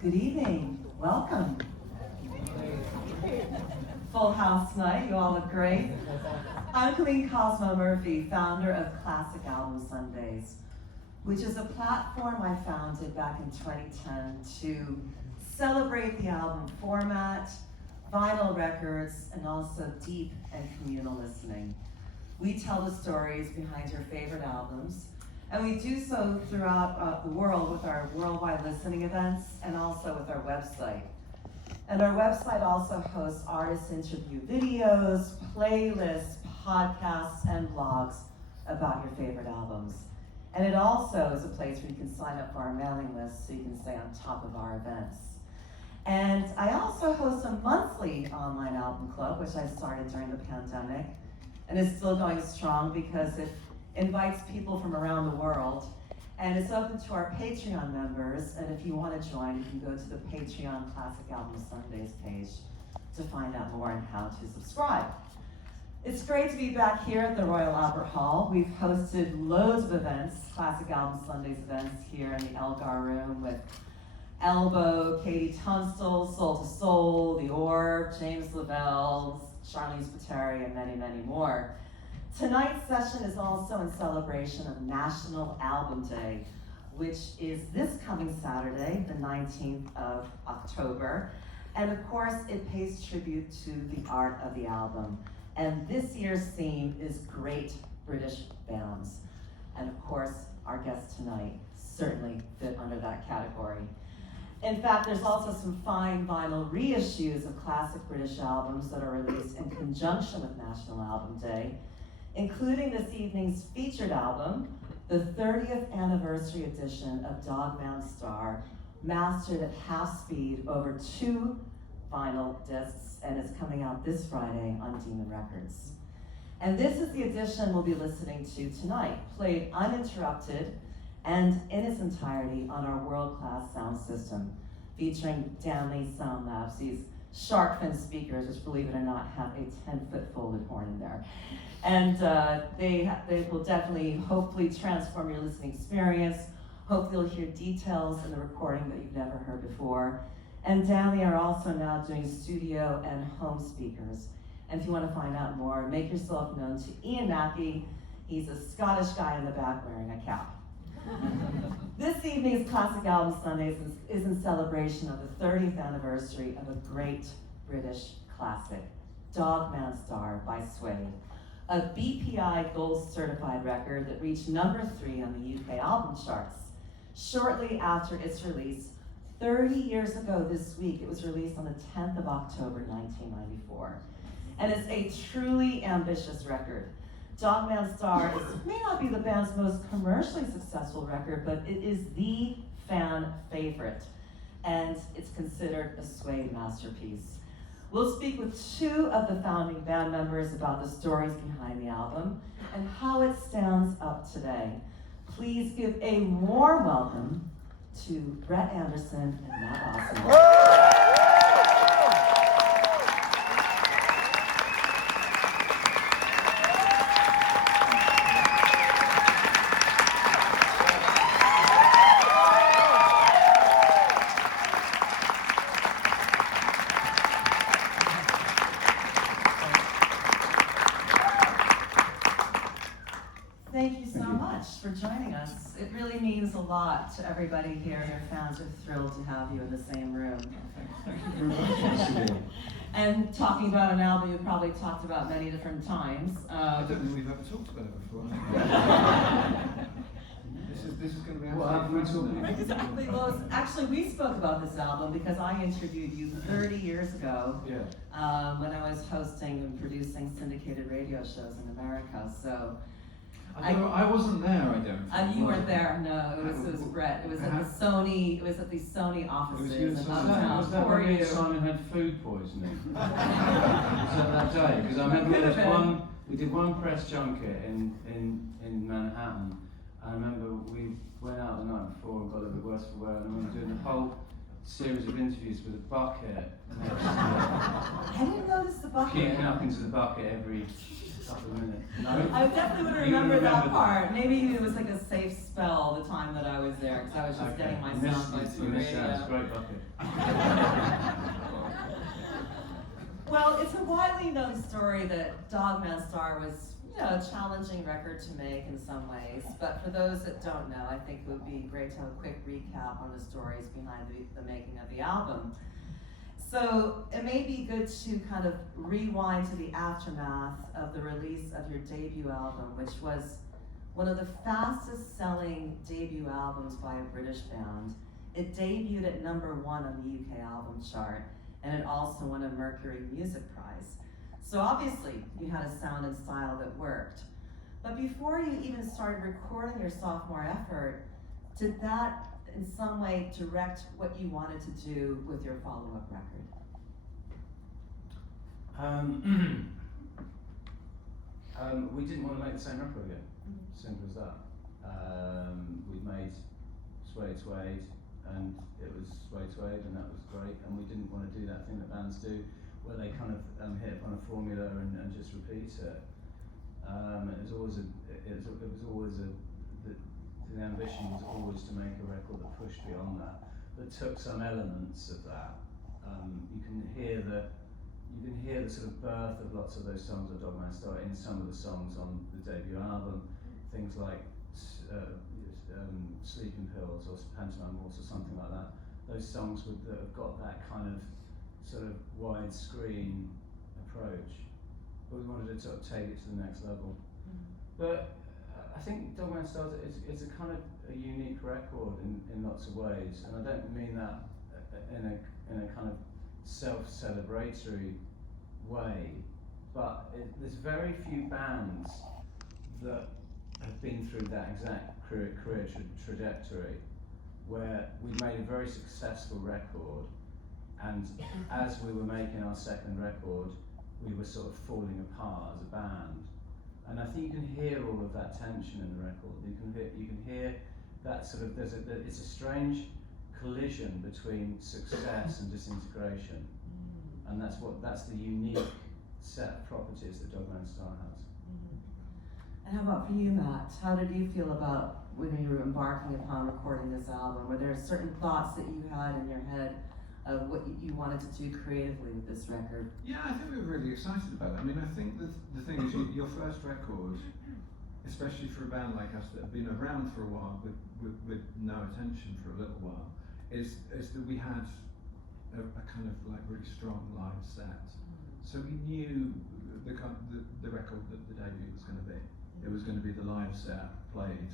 Good evening. Welcome. Full house tonight. You all look great. I'm Colleen Cosmo Murphy, founder of Classic Album Sundays, which is a platform I founded back in 2010 to celebrate the album format, vinyl records, and also deep and communal listening. We tell the stories behind your favorite albums, and we do so throughout the world with our worldwide listening events and also with our website. And our website also hosts artist interview videos, playlists, podcasts, and blogs about your favorite albums. And it also is a place where you can sign up for our mailing list so you can stay on top of our events. And I also host a monthly online album club, which I started during the pandemic, and it's still going strong because it invites people from around the world, and it's open to our Patreon members. And if you want to join, you can go to the Patreon Classic Album Sundays page to find out more on how to subscribe. It's great to be back here at the Royal Albert Hall. We've hosted loads of events, Classic Album Sundays events here in the Elgar Room with Elbow, Katie Tunstall, Soul to Soul, The Orb, James Lavelle, Charlene Spiteri, and many, many more. Tonight's session is also in celebration of National Album Day, which is this coming Saturday, the 19th of October. And of course, it pays tribute to the art of the album. And this year's theme is Great British Bands. And of course, our guests tonight certainly fit under that category. In fact, there's also some fine vinyl reissues of classic British albums that are released in conjunction with National Album Day, including this evening's featured album, the 30th anniversary edition of Dog Man Star, mastered at half speed over 2 vinyl discs, and it's coming out this Friday on Demon Records. And this is the edition we'll be listening to tonight, played uninterrupted and in its entirety on our world-class sound system, featuring Danley Sound Labs, these shark fin speakers, which, believe it or not, have a 10-foot folded horn in there. And they will definitely, hopefully, transform your listening experience. Hopefully you'll hear details in the recording that you've never heard before. And Danley are also now doing studio and home speakers. And if you want to find out more, make yourself known to Ian Mackey. He's a Scottish guy in the back wearing a cap. This evening's Classic Album Sundays is in celebration of the 30th anniversary of a great British classic, Dog Man Star by Suede, a BPI Gold certified record that reached number 3 on the UK album charts. Shortly after its release, 30 years ago this week, it was released on the 10th of October, 1994. And it's a truly ambitious record. Dog Man Star may not be the band's most commercially successful record, but it is the fan favorite, and it's considered a Suede masterpiece. We'll speak with 2 of the founding band members about the stories behind the album and how it stands up today. Please give a warm welcome to Brett Anderson and Matt Osman. Thank you so much for joining us. It really means a lot to everybody here. Your fans are thrilled to have you in the same room. And talking about an album you've probably talked about many different times. I don't think we've ever talked about it before. This is going to be absolutely Exactly. Well, actually, we spoke about this album because I interviewed you 30 years ago when I was hosting and producing syndicated radio shows in America. So. I wasn't there, I don't think. You weren't there, no, it was Brett. It was at the Sony, offices in Uptown. Was that when Simon had food poisoning? Was that day? Because I remember we did one press junket in Manhattan. I remember we went out the night before and got a bit worse for wear, and I remember doing the whole series of interviews with a bucket next to I didn't notice the bucket. Kicking up into the bucket every couple of minutes. I definitely would remember that part. Maybe it was like a safe space. spell the time that I was there because I was just getting my You missed- sound bites you from missed out. It's a radio. great bucket. Well, it's a widely known story that Dogman Star was, a challenging record to make in some ways. But for those that don't know, I think it would be great to have a quick recap on the stories behind the making of the album. So it may be good to kind of rewind to the aftermath of the release of your debut album, which was one of the fastest selling debut albums by a British band. It debuted at #1 on the UK album chart, and it also won a Mercury Music Prize. So obviously you had a sound and style that worked. But before you even started recording your sophomore effort, did that in some way direct what you wanted to do with your follow-up record? We didn't want to make the same record again. Simple as that. We'd made Suede Suede, and it was Suede Suede, and that was great. And we didn't want to do that thing that bands do, where they kind of hit upon a formula and just repeat it. The ambition was always to make a record that pushed beyond that took some elements of that. You can hear the sort of birth of lots of those songs of Dogman Star in some of the songs on the debut album. Things like Sleeping Pills or Pantomime Horse or something like that. Those songs that have got that kind of sort of widescreen approach, but we wanted to sort of take it to the next level. But I think Dogman Stars it's a kind of a unique record in lots of ways, and I don't mean that in a kind of self-celebratory way, but there's very few bands that have been through that exact career trajectory, where we made a very successful record, and as we were making our second record, we were sort of falling apart as a band. And I think you can hear all of that tension in the record. You can hear that sort of it's a strange collision between success and disintegration, and that's the unique set of properties that Dogman Star has. And how about for you, Matt? How did you feel about when you were embarking upon recording this album? Were there certain thoughts that you had in your head of what you wanted to do creatively with this record? Yeah, I think we were really excited about it. I mean, I think the thing is, your first record, especially for a band like us that have been around for a while with no attention for a little while, is that we had a kind of like really strong live set. So we knew the record that the debut was going to be. It was going to be the live set played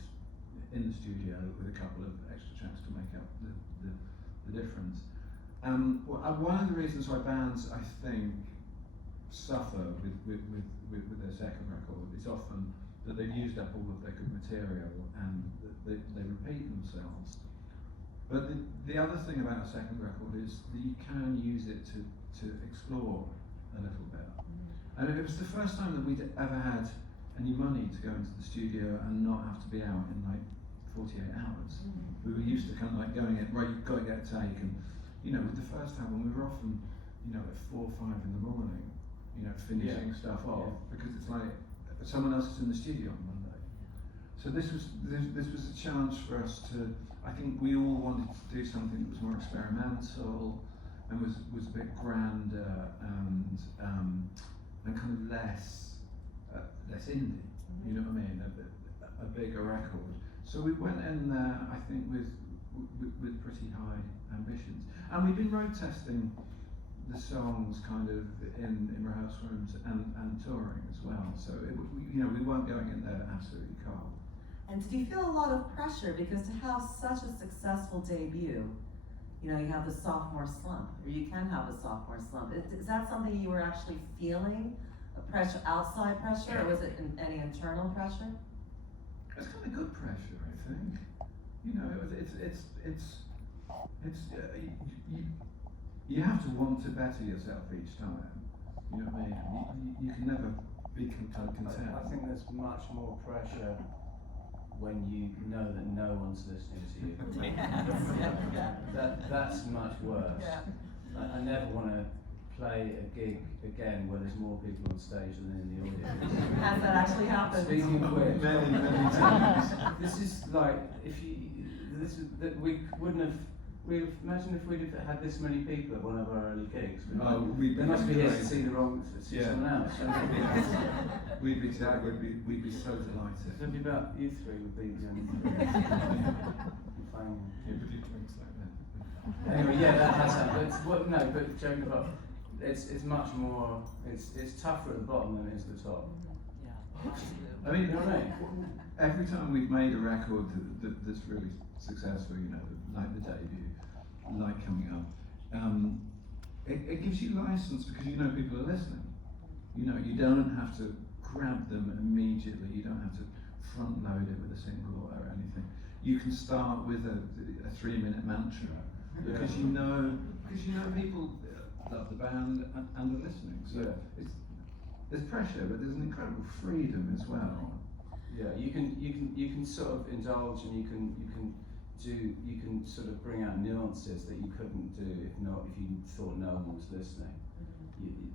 in the studio with a couple of extra tracks to make up the difference. One of the reasons why bands, I think, suffer with their second record is often that they've used up all of their good material and they repeat themselves. But the other thing about a second record is that you can use it to explore a little bit. And it was the first time that we'd ever had any money to go into the studio and not have to be out in like 48 hours. We were used to kind of like going in, right, you've got to get a take, and with the first album we were often, at 4 or 5 in the morning, finishing stuff off, because it's like someone else is in the studio on Monday. So this was a challenge for us to, I think we all wanted to do something that was more experimental and was a bit grander and kind of less indie, you know what I mean, a bigger record. So we went in there, I think, with pretty high ambitions, and we've been road testing the songs kind of in rehearsal rooms and touring as well. So we weren't going in there absolutely cold. And did you feel a lot of pressure, because to have such a successful debut, you have the sophomore slump, or you can have a sophomore slump. Is that something you were actually feeling? A pressure, outside pressure, or was it any internal pressure? It's kind of good pressure, I think. You have to want to better yourself each time. You know what I mean? You can never be content. I think there's much more pressure when you know that no one's listening to you. That's much worse. I never want to play a gig again where there's more people on stage than in the audience. Has that actually happened? Speaking of which, many times. this is like, if you, this is, that we wouldn't have, imagine if we'd have had this many people at one of our early gigs. They must be here to see someone else. We'd be so delighted. It'd be about you three would be playing. Yeah, but you drinks like that. Anyway, yeah, that's happened. But joking apart, it's much more. It's tougher at the bottom than it is at the top. I mean, You know what I mean? every time we've made a record that's really successful, like the debut, like coming up, it gives you license because you know people are listening. You don't have to grab them immediately. You don't have to front load it with a single or anything. You can start with a 3-minute mantra because you know people love the band and are listening. So there's pressure, but there's an incredible freedom as well. Yeah, you can sort of indulge, and you can sort of bring out nuances that you couldn't do if you thought no one was listening.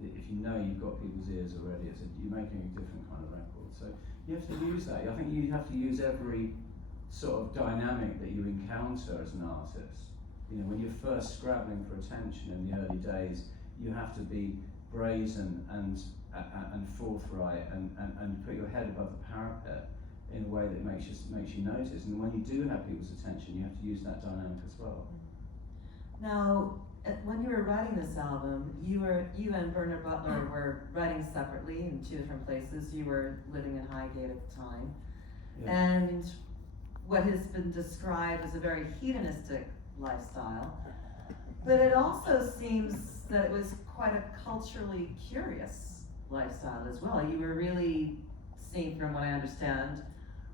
If you know you've got people's ears already, you're making a different kind of record. So you have to use that. I think you have to use every sort of dynamic that you encounter as an artist. When you're first scrabbling for attention in the early days, you have to be brazen and forthright and put your head above the parapet in a way that makes you notice. And when you do have people's attention, you have to use that dynamic as well. Now, when you were writing this album, you and Bernard Butler were writing separately in 2 different places. You were living in Highgate at the time. Yeah. And what has been described as a very hedonistic lifestyle, but it also seems that it was quite a culturally curious lifestyle as well. You were really seen, from what I understand,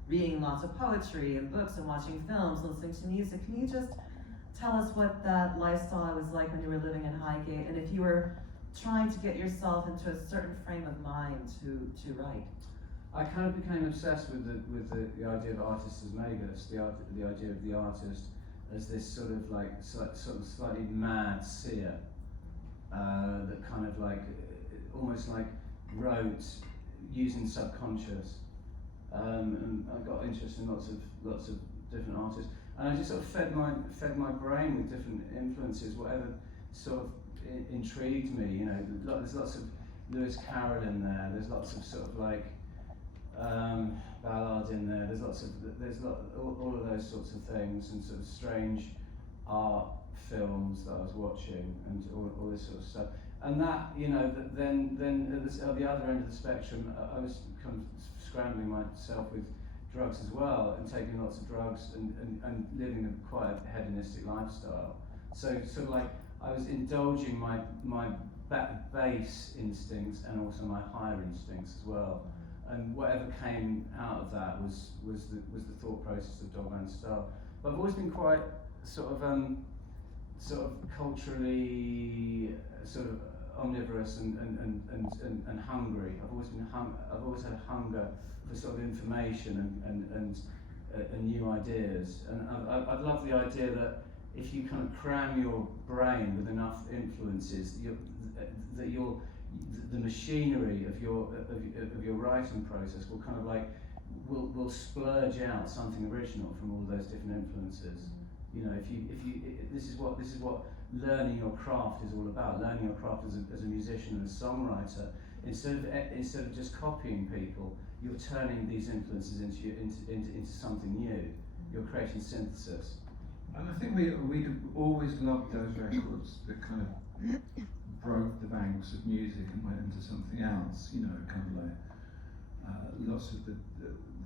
reading lots of poetry and books and watching films, listening to music. Can you just tell us what that lifestyle was like when you were living in Highgate, and if you were trying to get yourself into a certain frame of mind to write? I kind of became obsessed with the idea of artist as magus, the idea of the artist as this sort of slightly mad seer that kind of almost like wrote using subconscious, and I got interested in lots of different artists, and I just sort of fed my brain with different influences, whatever sort of intrigued me. There's lots of Lewis Carroll in there. There's lots of sort of ballad in there. There's all of those sorts of things, and sort of strange art films that I was watching, and all this sort of stuff. And that, then at the other end of the spectrum, I was kind of scrambling myself with drugs as well, and taking lots of drugs and living a quite a hedonistic lifestyle. So sort of like I was indulging my base instincts and also my higher instincts as well. And whatever came out of that was the thought process of Dogman Star. But I've always been quite sort of culturally sort of omnivorous and hungry. I've always had a hunger for sort of information and new ideas. And I love the idea that if you kind of cram your brain with enough influences, the machinery of your writing process will kind of will splurge out something original from all those different influences. This is what learning your craft is all about. Learning your craft as a musician and a songwriter, instead of just copying people, you're turning these influences into something new. You're creating synthesis. And I think we always loved those records that kind of broke the banks of music and went into something else. Kind of like lots of the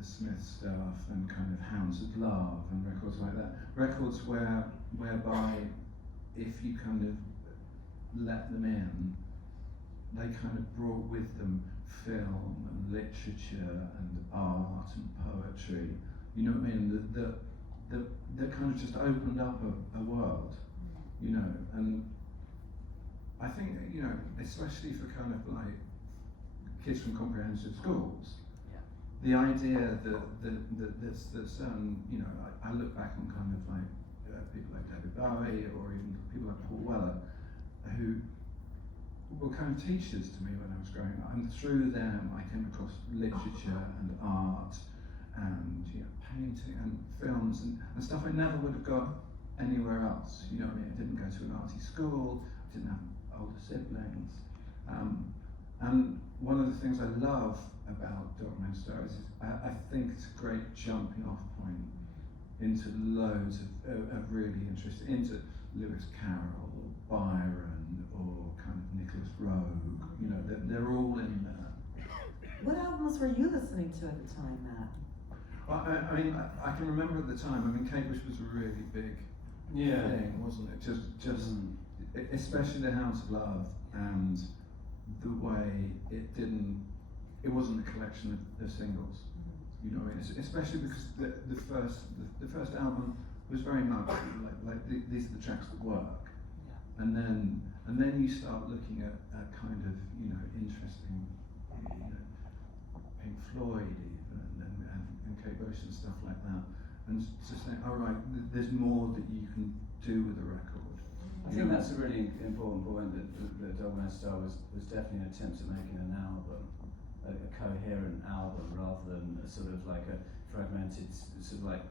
Smith stuff and kind of Hounds of Love and records like that. Records whereby if you kind of let them in, they kind of brought with them film and literature and art and poetry. You know what I mean? That kind of just opened up a world, and I think, especially for kind of like kids from comprehensive schools, the idea that I look back on kind of like people like David Bowie or even people like Paul Weller, who were kind of teachers to me when I was growing up, and through them I came across literature and art and painting and films and stuff I never would have got anywhere else. You know what I mean? I didn't go to an arty school, I didn't have older siblings. And one of the things I love about Dogman Stories is I think it's a great jumping off point into loads of really interesting, into Lewis Carroll or Byron or kind of Nicholas Rogue. You know, they're all in there. What albums were you listening to at the time, Matt? Well, I mean, I can remember at the time. I mean, Kate Bush was a really big thing, wasn't it? Especially The Hounds of Love, and the way it wasn't a collection of singles. You know, especially because the first album was very much like these are the tracks that work, and then you start looking at kind of interesting, Pink Floyd even and Kate Bush and stuff like that, and just saying, all right, there's more that you can do with a record. I think that's a really important point that Dogman Star was definitely an attempt at making an album, a coherent album rather than a sort of like a fragmented, sort of like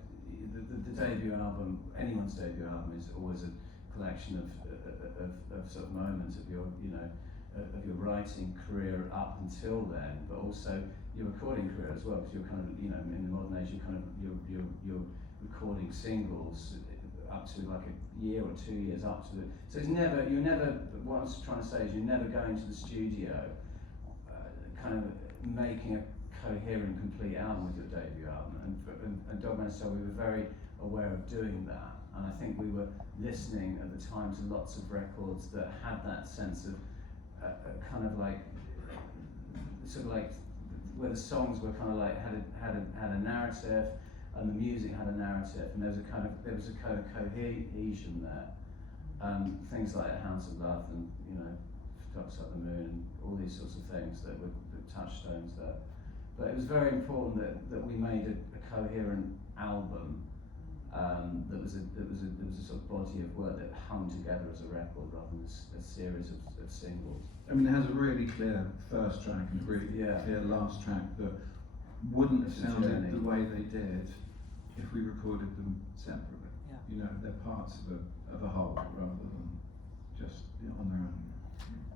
the debut album. Anyone's debut album is always a collection of sort of moments of your of your writing career up until then, but also your recording career as well, because you're kind of in the modern age you're recording singles up to like a year or 2 years up to it. So you're never, what I'm trying to say is you're never going to the studio kind of making a coherent, complete album with your debut album. And Dogman Style, we were very aware of doing that. And I think we were listening at the time to lots of records that had that sense of kind of like, sort of like, where the songs were kind of like, had a narrative, and the music had a narrative, and there was a kind of cohesion there. Things like Hounds of Love and Ducks Up the Moon and all these sorts of things that were the touchstones there. But it was very important that we made a coherent album that was a sort of body of work that hung together as a record rather than a series of singles. I mean, it has a really clear first track and a really clear last track that wouldn't have sounded the way they did if we recorded them separately. Yeah. They're parts of a whole rather than just on their own.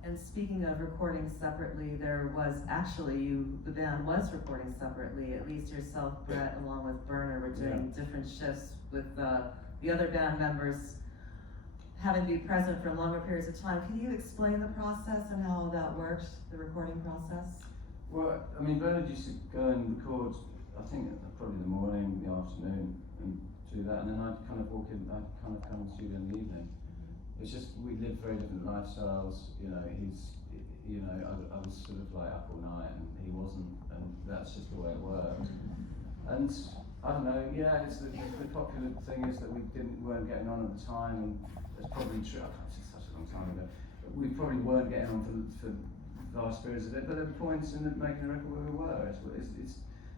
And speaking of recording separately, there was actually the band was recording separately. At least yourself, Brett, along with Berner, were doing different shifts with the other band members having to be present for longer periods of time. Can you explain the process and how that works, the recording process? Well, I mean, Bernard used to go and record, I think probably the morning, the afternoon, and do that, and then I'd kind of come in the studio in the evening. It's just, we lived very different lifestyles, I was sort of like up all night and he wasn't, and that's just the way it worked. And I don't know, it's the popular thing is that weren't getting on at the time, and it's probably true, it's such a long time ago, but we probably weren't getting on for vast periods of it, but there were points in making a record where we were. It's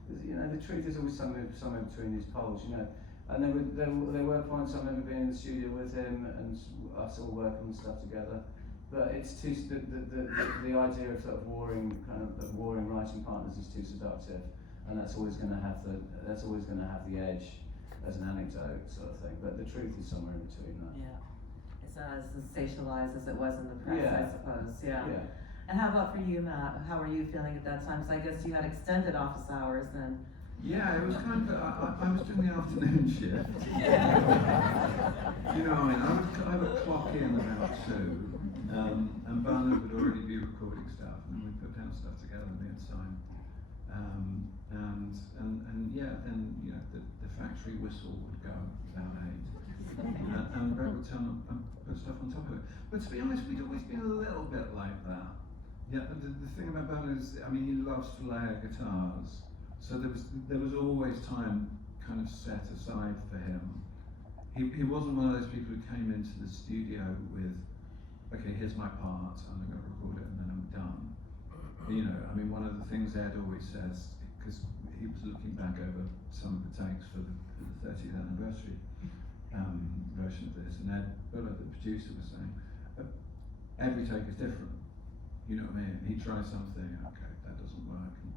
the truth is always somewhere between these poles, And there were points I remember being in the studio with him and us all working on stuff together. But it's too the idea of sort of warring writing partners is too seductive, and that's always going to have the edge as an anecdote sort of thing. But the truth is somewhere in between that. Yeah, it's not as sensationalized as it was in the press, I suppose. Yeah. And how about for you, Matt? How were you feeling at that time? Because I guess you had extended office hours then. Yeah, it was kind of, I was doing the afternoon shift. I would clock in about 2, and Barnard would already be recording stuff, and we'd put down stuff together and we'd sign. Then the factory whistle would go about 8, and Brett would turn up and put stuff on top of it. But to be honest, we'd always been a little bit like that. Yeah, the thing about Barnard is, he loves to layer guitars. So there was always time kind of set aside for him. He wasn't one of those people who came into the studio with, okay, here's my part, I'm going to record it and then I'm done. One of the things Ed always says, because he was looking back over some of the takes for the 30th anniversary version of this, and Ed Buller, the producer, was saying, every take is different. You know what I mean? He'd try something, okay, that doesn't work, and,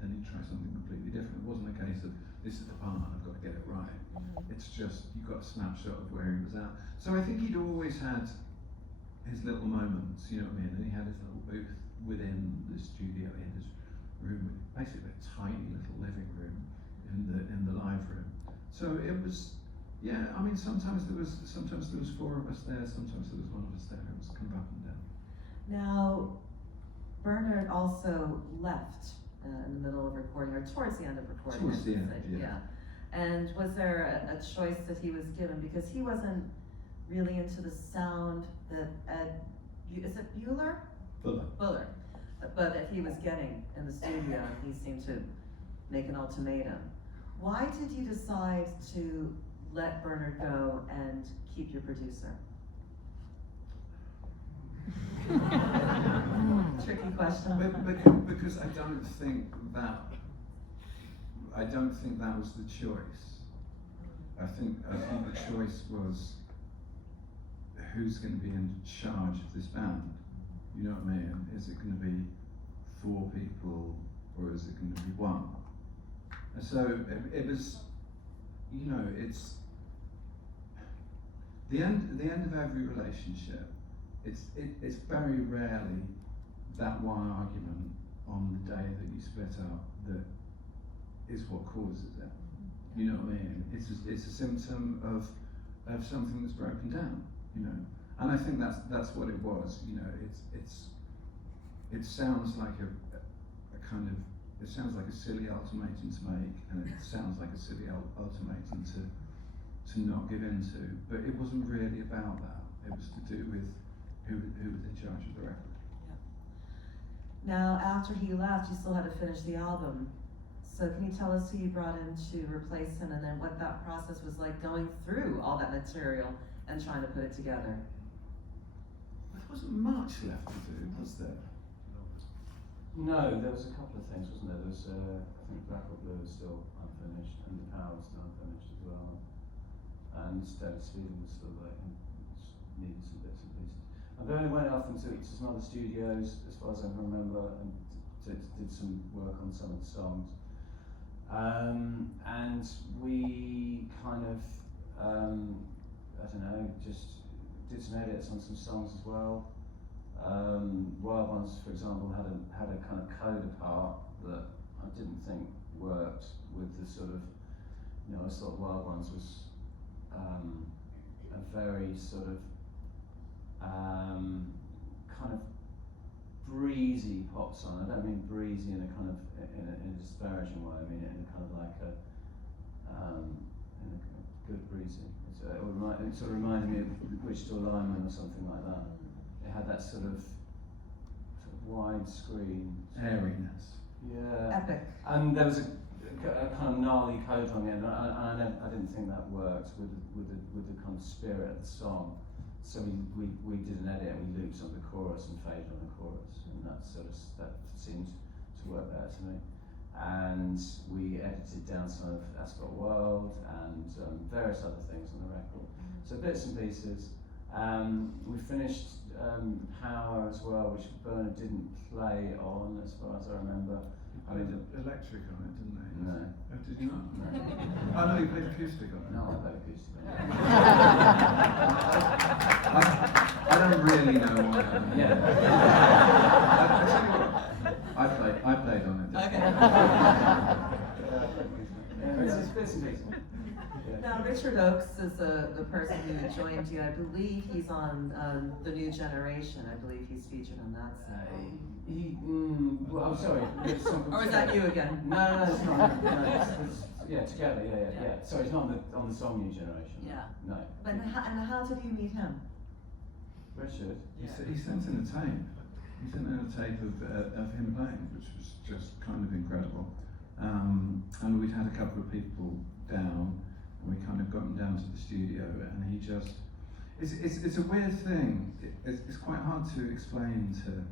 then he'd try something completely different. It wasn't a case of, this is the part, I've got to get it right. It's just, you got a snapshot of where he was at. So I think he'd always had his little moments, you know what I mean? And he had his little booth within the studio, in his room, basically a tiny little living room in the live room. So it was, yeah, I mean, sometimes there was 4 of us there, sometimes there was 1 of us there. It was kind of up and down. Now, Bernard also left in the middle of recording, or towards the end of recording. Towards the end, yeah. And was there a choice that he was given? Because he wasn't really into the sound that is it Bueller? Bueller. But that he was getting in the studio, and he seemed to make an ultimatum. Why did you decide to let Bernard go and keep your producer? Tricky question. Because I don't think that was the choice. I think the choice was who's going to be in charge of this band. You know what I mean? Is it going to be 4 people, or is it going to be 1? And so it was, it's the end of every relationship. It's very rarely that one argument on the day that you split up that is what causes it. You know what I mean? It's a symptom of something that's broken down. And I think that's what it was. It sounds like it sounds like a silly ultimatum to make, and it sounds like a silly ultimatum to not give in to, but it wasn't really about that. It was to do with who was in charge of the record. Yeah. Now, after he left, you still had to finish the album. So can you tell us who you brought in to replace him, and then what that process was like going through all that material and trying to put it together? There wasn't much left to do, was there? No, there was a couple of things, wasn't there? There was, I think Black or Blue was still unfinished, and The Power was still unfinished as well. And Stone Sweden was still there, and needed some bits and pieces. And then I went off into some other studios, as far as I can remember, and did some work on some of the songs. And we kind of, I don't know, just did some edits on some songs as well. Wild Ones, for example, had a kind of coda part that I didn't think worked with the sort of, I thought Wild Ones was a very sort of kind of breezy pop song. I don't mean breezy in a kind of in a disparaging way. I mean it in a kind of like a good breezy. It sort of reminded me of Wichita Lineman or something like that. It had that sort of widescreen airiness. Yeah. Epic. And there was a kind of gnarly code on the end, and I didn't think that worked with the kind of spirit of the song. So we did an edit and we looped on the chorus and faded on the chorus, and that seemed to work better to me. And we edited down some of Asphalt World and various other things on the record. So bits and pieces. We finished Power as well, which Bernard didn't play on, as far as I remember. I played electric on it, didn't they? No. Oh, did you not? No. Oh no, you played acoustic on it. No, I played acoustic on it. I don't really know why. Yeah. I played on it. Okay. It's bits and pieces. Now, Richard Oakes is the person who joined you. I believe he's on The New Generation. I believe he's featured on that side. Well, I'm sorry. Or was that you again? No, it's not. No, together. Yeah. Sorry, it's not on the song New Generation. Yeah. No. But how did you meet him? Richard. He sent in a tape. He sent in a tape of him playing, which was just kind of incredible. And we'd had a couple of people down. We kind of got him down to the studio, and he just, it's a weird thing. It's quite hard to explain to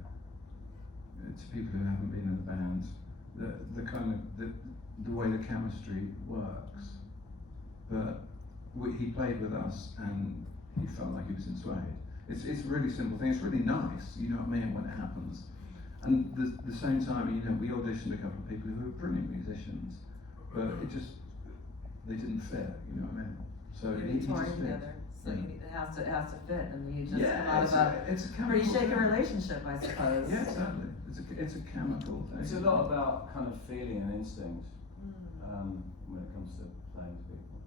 people who haven't been in the band the kind of the way the chemistry works. But he played with us, and he felt like he was in Suede. It's a really simple thing. It's really nice, you know what I mean, when it happens. And the same time, you know, we auditioned a couple of people who were brilliant musicians, but they didn't fit, you know what I mean? So You're he touring just together, so Yeah. it has to fit, and you just Yeah, come out of it's a a pretty chemical shaky thing. relationship, I suppose. Yeah, exactly. It's a chemical thing. It's a lot about kind of feeling and instinct Mm. when it comes to playing to people.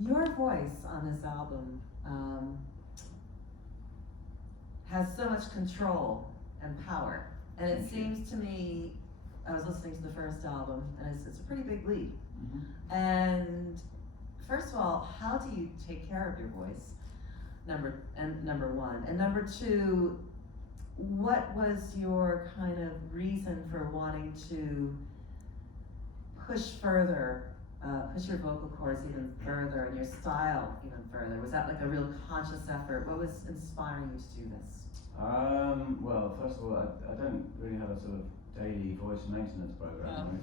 Your voice on this album has so much control and power, and it Thank you. seems to me, I was listening to the first album, and it's a pretty big leap. Mm-hmm. And first of all, how do you take care of your voice? Number one, and number two, what was your kind of reason for wanting to push your vocal cords even further and your style even further? Was that like a real conscious effort? What was inspiring you to do this? Well, first of all, I don't really have a sort of daily voice maintenance program.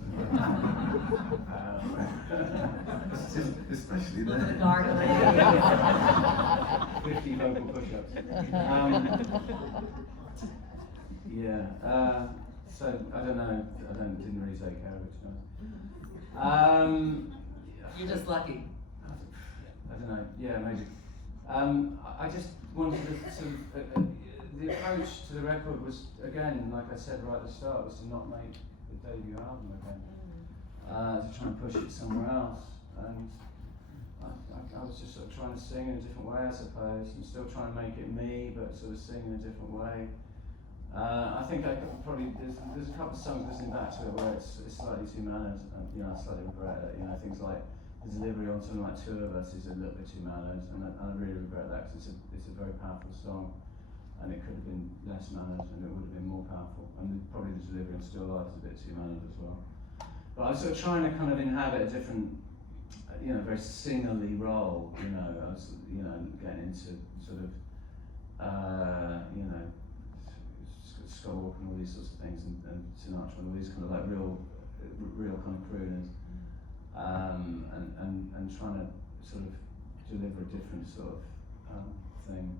Especially A little bit of then. gargling. 50 vocal push-ups. So I don't know. Didn't really take care of it, to be honest. You're just lucky. I don't know. Yeah, maybe. I just wanted to sort of the approach to the record was, again, like I said right at the start, was to not make the debut album again. To try and push it somewhere else, and I was just sort of trying to sing in a different way, I suppose, and still trying to make it me, but sort of sing in a different way. I think I could probably there's a couple of songs listening back to it where it's slightly too mannered. I slightly regret it. Things like the delivery on something like Two of Us is a little bit too mannered, and I really regret that because it's a very powerful song, and it could have been less mannered and it would have been more powerful. And probably the delivery on Still Life is a bit too mannered as well. But I was sort of trying to kind of inhabit a different, very singerly role. I was, getting into sort of, Scott Walker and all these sorts of things, and Sinatra and all these kind of like real kind of crooners, and trying to sort of deliver a different sort of thing.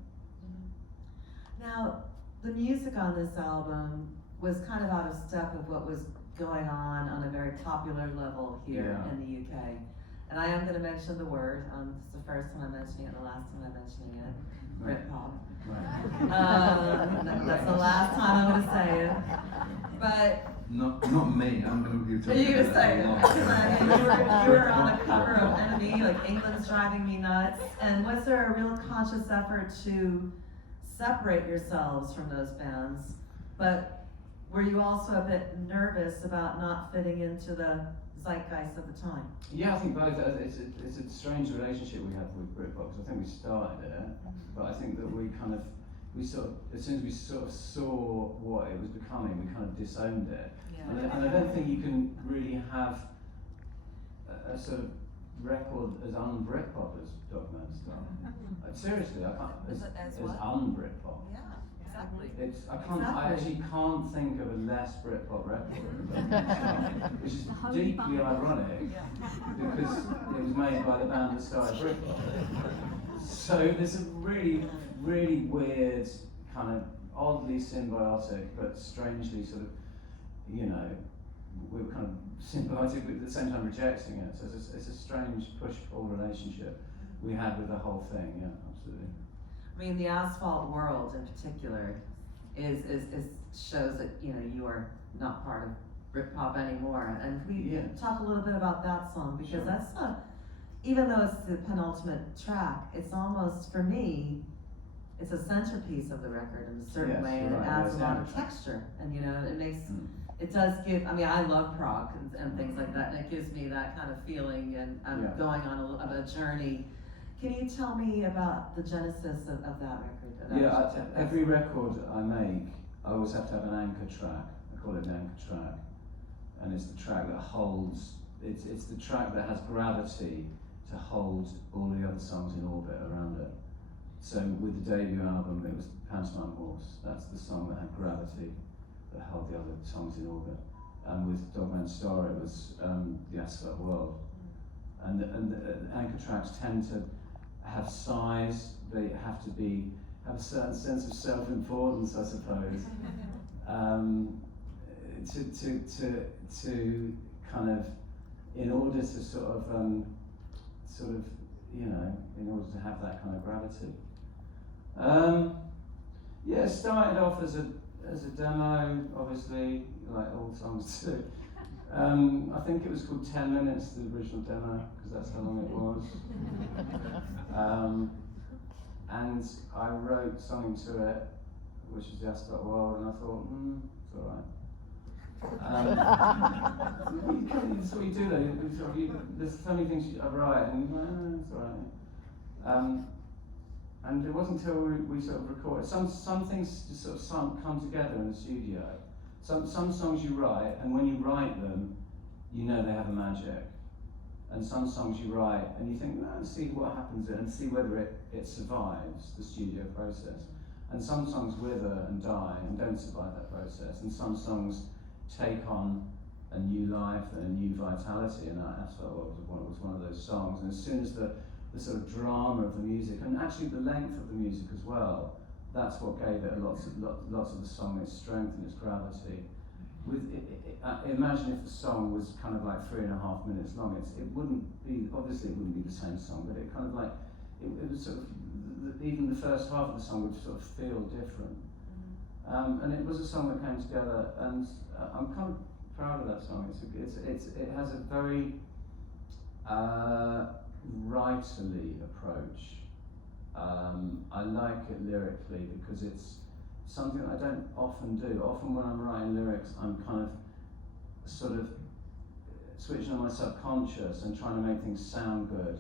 Now, the music on this album was kind of out of step with what was going on a very popular level here in the UK. And I am going to mention the word. It's the first time I'm mentioning it, and the last time I'm mentioning it. Britpop. Right. That's the last time I'm going to say it. But Not me. I'm going to be are talking you going to about say it it? a lot. You were on the cover of Enemy, like England's Driving Me Nuts. And was there a real conscious effort to separate yourselves from those bands? But were you also a bit nervous about not fitting into the zeitgeist of the time? Yeah, I think both. It's a strange relationship we have with Britpop, because I think we started it, but I think that we sort of, as soon as we sort of saw what it was becoming, we kind of disowned it. Yeah. And I don't think you can really have a sort of record as un-Britpop as Dogman Star. Seriously, I can't. As As what? un-Britpop. Yeah, exactly. I actually can't think of a less Britpop record, which is deeply ironic because it was made by the band that started Britpop. So there's a really, really weird, kind of oddly symbiotic, but strangely sort of, we were kind of symbiotic, but at the same time rejecting it. So it's a strange push-pull relationship we had with the whole thing. Yeah, absolutely. I mean, the Asphalt World in particular is shows that you are not part of Britpop anymore. And we talk a little bit about that song, because Sure. that's not, even though it's the penultimate track, it's almost, for me, it's a centerpiece of the record in a certain Yes, way, you're and right, it adds it's a lot of soundtrack. texture, and it makes, it does give, I love prog and things like that, and it gives me that kind of feeling, and I'm going on a journey. Can you tell me about the genesis of that record? Every record I make, I always have to have an anchor track. I call it an anchor track, and it's the track that holds. It's the track that has gravity to hold all the other songs in orbit around it. So with the debut album, it was Pantomime Horse. That's the song that had gravity that held the other songs in orbit. And with Dogman Star, it was The Asphalt World. And the anchor tracks tend to have size. They have to have a certain sense of self-importance, I suppose. um, to kind of, in order to sort of, you know, in order to have that kind of gravity. Yeah, it started off as a demo, obviously, like all songs do. I think it was called 10 Minutes, the original demo, because that's how long it was. And I wrote something to it, which is the Ascot World, and I thought, it's alright. That's what you do though, there's so many things I write, and it's alright. And it wasn't until we sort of recorded, some things just sort of come together in the studio. Some songs you write, and when you write them, you know they have a magic. And some songs you write, and you think, let's see what happens and see whether it survives the studio process. And some songs wither and die and don't survive that process. And some songs take on a new life and a new vitality, and Asphalt was one of those songs. And as soon as the sort of drama of the music, and actually the length of the music as well, that's what gave it lots of the song its strength and its gravity. Imagine if the song was kind of like 3.5 minutes long. It wouldn't be, obviously it wouldn't be the same song, but it kind of like, it was sort of, even the first half of the song would sort of feel different. And it was a song that came together, and I'm kind of proud of that song. It has a very writerly approach. I like it lyrically because it's something I don't often do. Often when I'm writing lyrics, I'm kind of sort of switching on my subconscious and trying to make things sound good,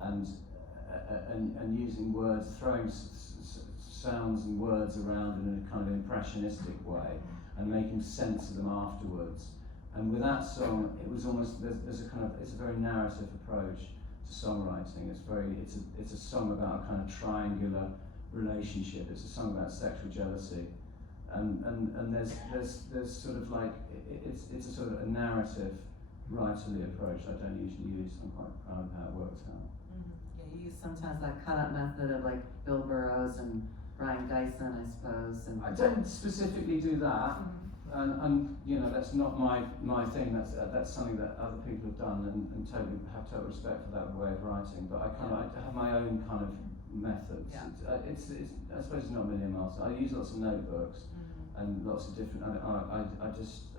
and using words, throwing sounds and words around in a kind of impressionistic way, and making sense of them afterwards. And with that song, it was almost there's a kind of, it's a very narrative approach to songwriting. It's a song about a kind of triangular relationship. It's a song about sexual jealousy, and there's sort of like it's a sort of a narrative, writerly approach I don't usually use. I'm quite proud of how it works out. Yeah, you use sometimes that cut-up method of like Bill Burroughs and Brian Dyson, I suppose. And I don't specifically do that, and you know, that's not my thing. That's something that other people have done, and totally have total respect for that way of writing. But I have my own kind of methods. Yeah. It's I suppose it's not a million miles. I use lots of notebooks and lots of different. I just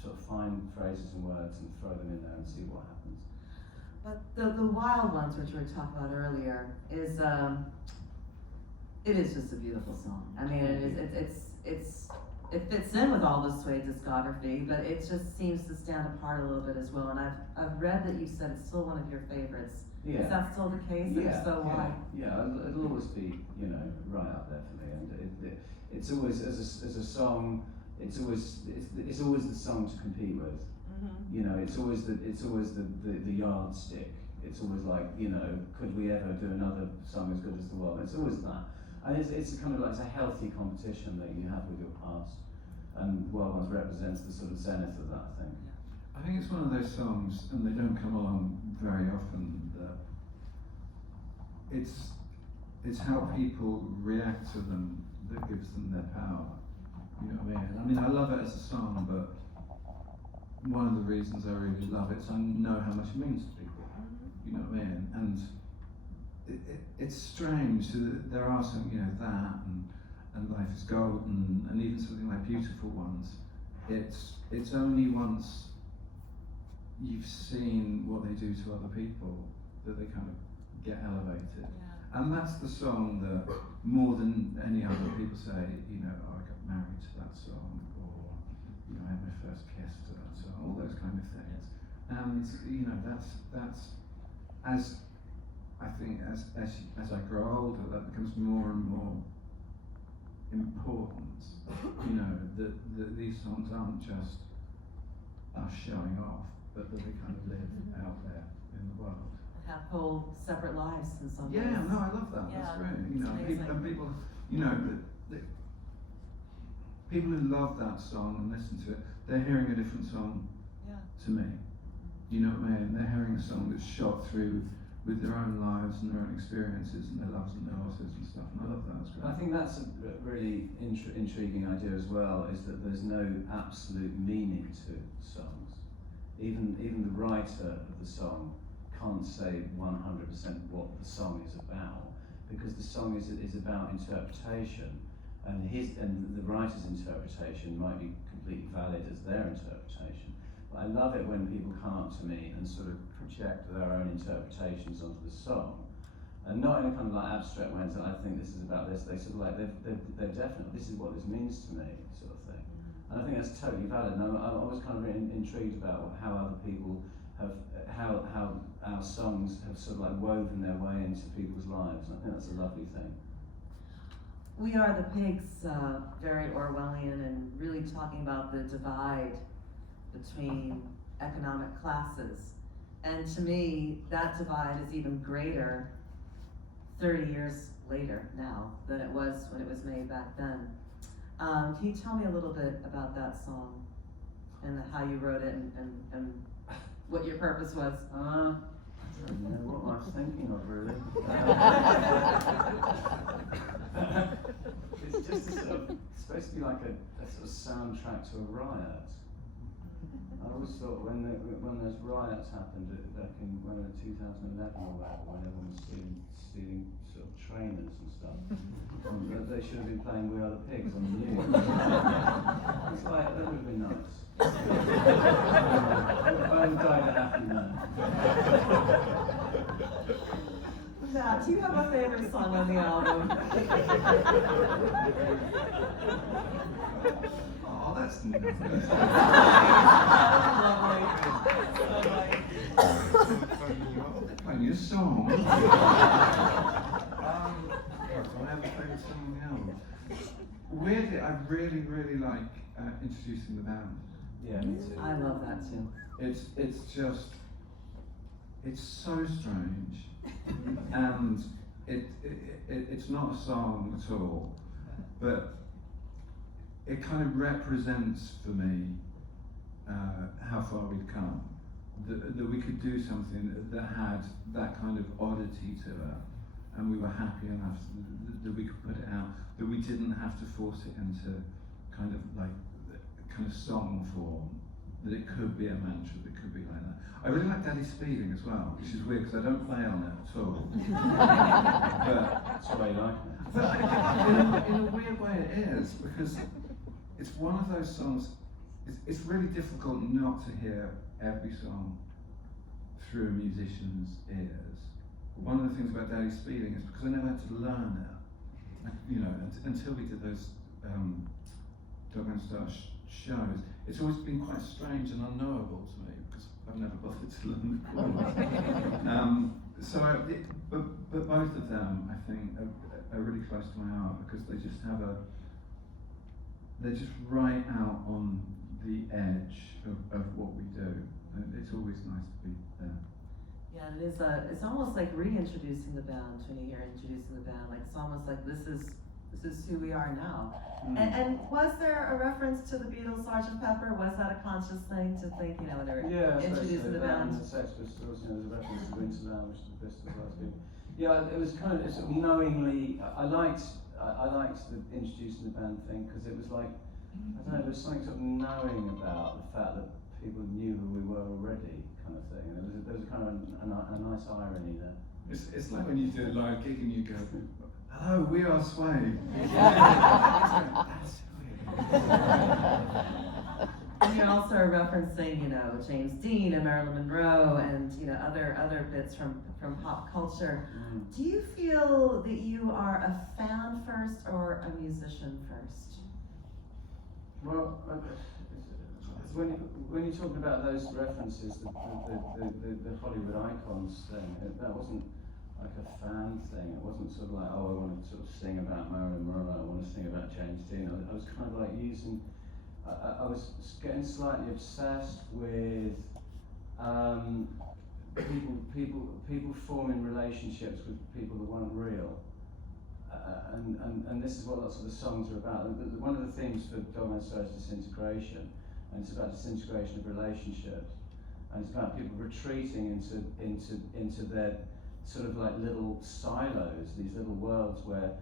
sort of find phrases and words and throw them in there and see what happens. But the Wild Ones, which we were talking about earlier, is it is just a beautiful song. I mean, it fits in with all the Suede discography, but it just seems to stand apart a little bit as well. And I've read that you said it's still one of your favorites. Yeah. Is that still the case? Yeah. If so, why? Yeah, it'll always be, you know, right up there for me. And it's always as a song. It's always the song to compete with. You know, it's always the yardstick. It's always like, you know, could we ever do another song as good as The World? It's always that. And it's a kind of like, it's a healthy competition that you have with your past. And Wild Ones represents the sort of zenith of that, I think. I think it's one of those songs, and they don't come along very often, that it's how people react to them that gives them their power. You know what I mean? I love it as a song, but one of the reasons I really love it is I know how much it means to people. You know what I mean? And it's strange that there are some, you know, that and Life is Golden, and even something like Beautiful Ones. It's only once you've seen what they do to other people that they kind of get elevated. Yeah. And that's the song that, more than any other, people say, you know, oh, I got married to that song, or, you know, I had my first kiss to that song, all those kind of things. And, you know, that's as I think as I grow older, that becomes more and more important. You know, that these songs aren't just us showing off, but that they kind of live out there in the world. Have whole separate lives in some ways. Yeah, no, I love that. Yeah, that's great. You know, people, you know, people who love that song and listen to it, they're hearing a different song to me. You know what I mean? They're hearing a song that's shot through with their own lives and their own experiences and their loves and their losses and stuff. And I love that. It's great. I think that's a really intriguing idea as well, is that there's no absolute meaning to songs. Even the writer of the song can't say 100% what the song is about, because the song is about interpretation, and the writer's interpretation might be completely valid as their interpretation. But I love it when people come up to me and sort of project their own interpretations onto the song, and not in a kind of like abstract way, that I think this is about this. They sort of like they're definite. This is what this means to me, sort of thing. And I think that's totally valid. And I was kind of intrigued about how other people have how our songs have sort of like woven their way into people's lives. And I think that's a lovely thing. We Are the Pigs, very Orwellian, and really talking about the divide between economic classes. And to me, that divide is even greater 30 years later now than it was when it was made back then. Can you tell me a little bit about that song and how you wrote it and what your purpose was? I don't know what I'm thinking of, really. It's just a sort of, it's supposed to be like a sort of soundtrack to a riot. I always thought when those riots happened back in 2011 or whatever, when everyone was stealing sort of trainers and stuff, they should have been playing We Are the Pigs on the news. It's like, that would have been nice. Bone died a happy man. Now, do you have a favorite song on the album? Oh, that's nice. Playing your song. Do I have a favourite song on the album? Weirdly, I really like introducing the band. Yeah, me too. I love that too. It's so strange, and it's not a song at all, but it kind of represents for me how far we've come. That we could do something that had that kind of oddity to it, and we were happy enough that we could put it out, that we didn't have to force it into kind of song form, that it could be a mantra, that it could be like that. I really like Daddy Speeding as well, which is weird because I don't play on it at all. But That's why you like it. but in a weird way it is, because it's one of those songs, it's really difficult not to hear every song through a musician's ears. One of the things about Daddy Speeding is because I never had to learn it, until we did those Dog and Star shows. It's always been quite strange and unknowable to me because I've never bothered to learn the chords. But both of them, I think, are really close to my heart because they just have they're just right out on the edge of what we do. And it's always nice to be there. Yeah, it is. It's almost like reintroducing the band when you hear introducing the band. Like it's almost like this is who we are now. And was there a reference to the Beatles, Sgt. Pepper? Was that a conscious thing to think, when they were introducing the band? The Sex Pistols, there's a reference to Winterland, which the Pistols last week. Yeah, it was kind of sort of knowingly. I liked the introducing the band thing because it was like, I don't know, there was something sort of knowing about the fact that people knew who we were already, kind of thing. And there was kind of a nice irony there. It's like when you do a live gig and you go, "Hello, we are Sway." That's weird. And you're also referencing, James Dean and Marilyn Monroe and other bits from pop culture. Do you feel that you are a fan first or a musician first? Well, when you're talking about those references, the Hollywood icons thing, that wasn't like a fan thing. It wasn't sort of like, oh, I want to sort of sing about Marilyn Monroe, I want to sing about James Dean. I was kind of like using, I was getting slightly obsessed with people forming relationships with people that weren't real. And this is what lots of the songs are about. One of the themes for Dog and Star is disintegration, and it's about disintegration of relationships, and it's about people retreating into sort of like little silos, these little worlds where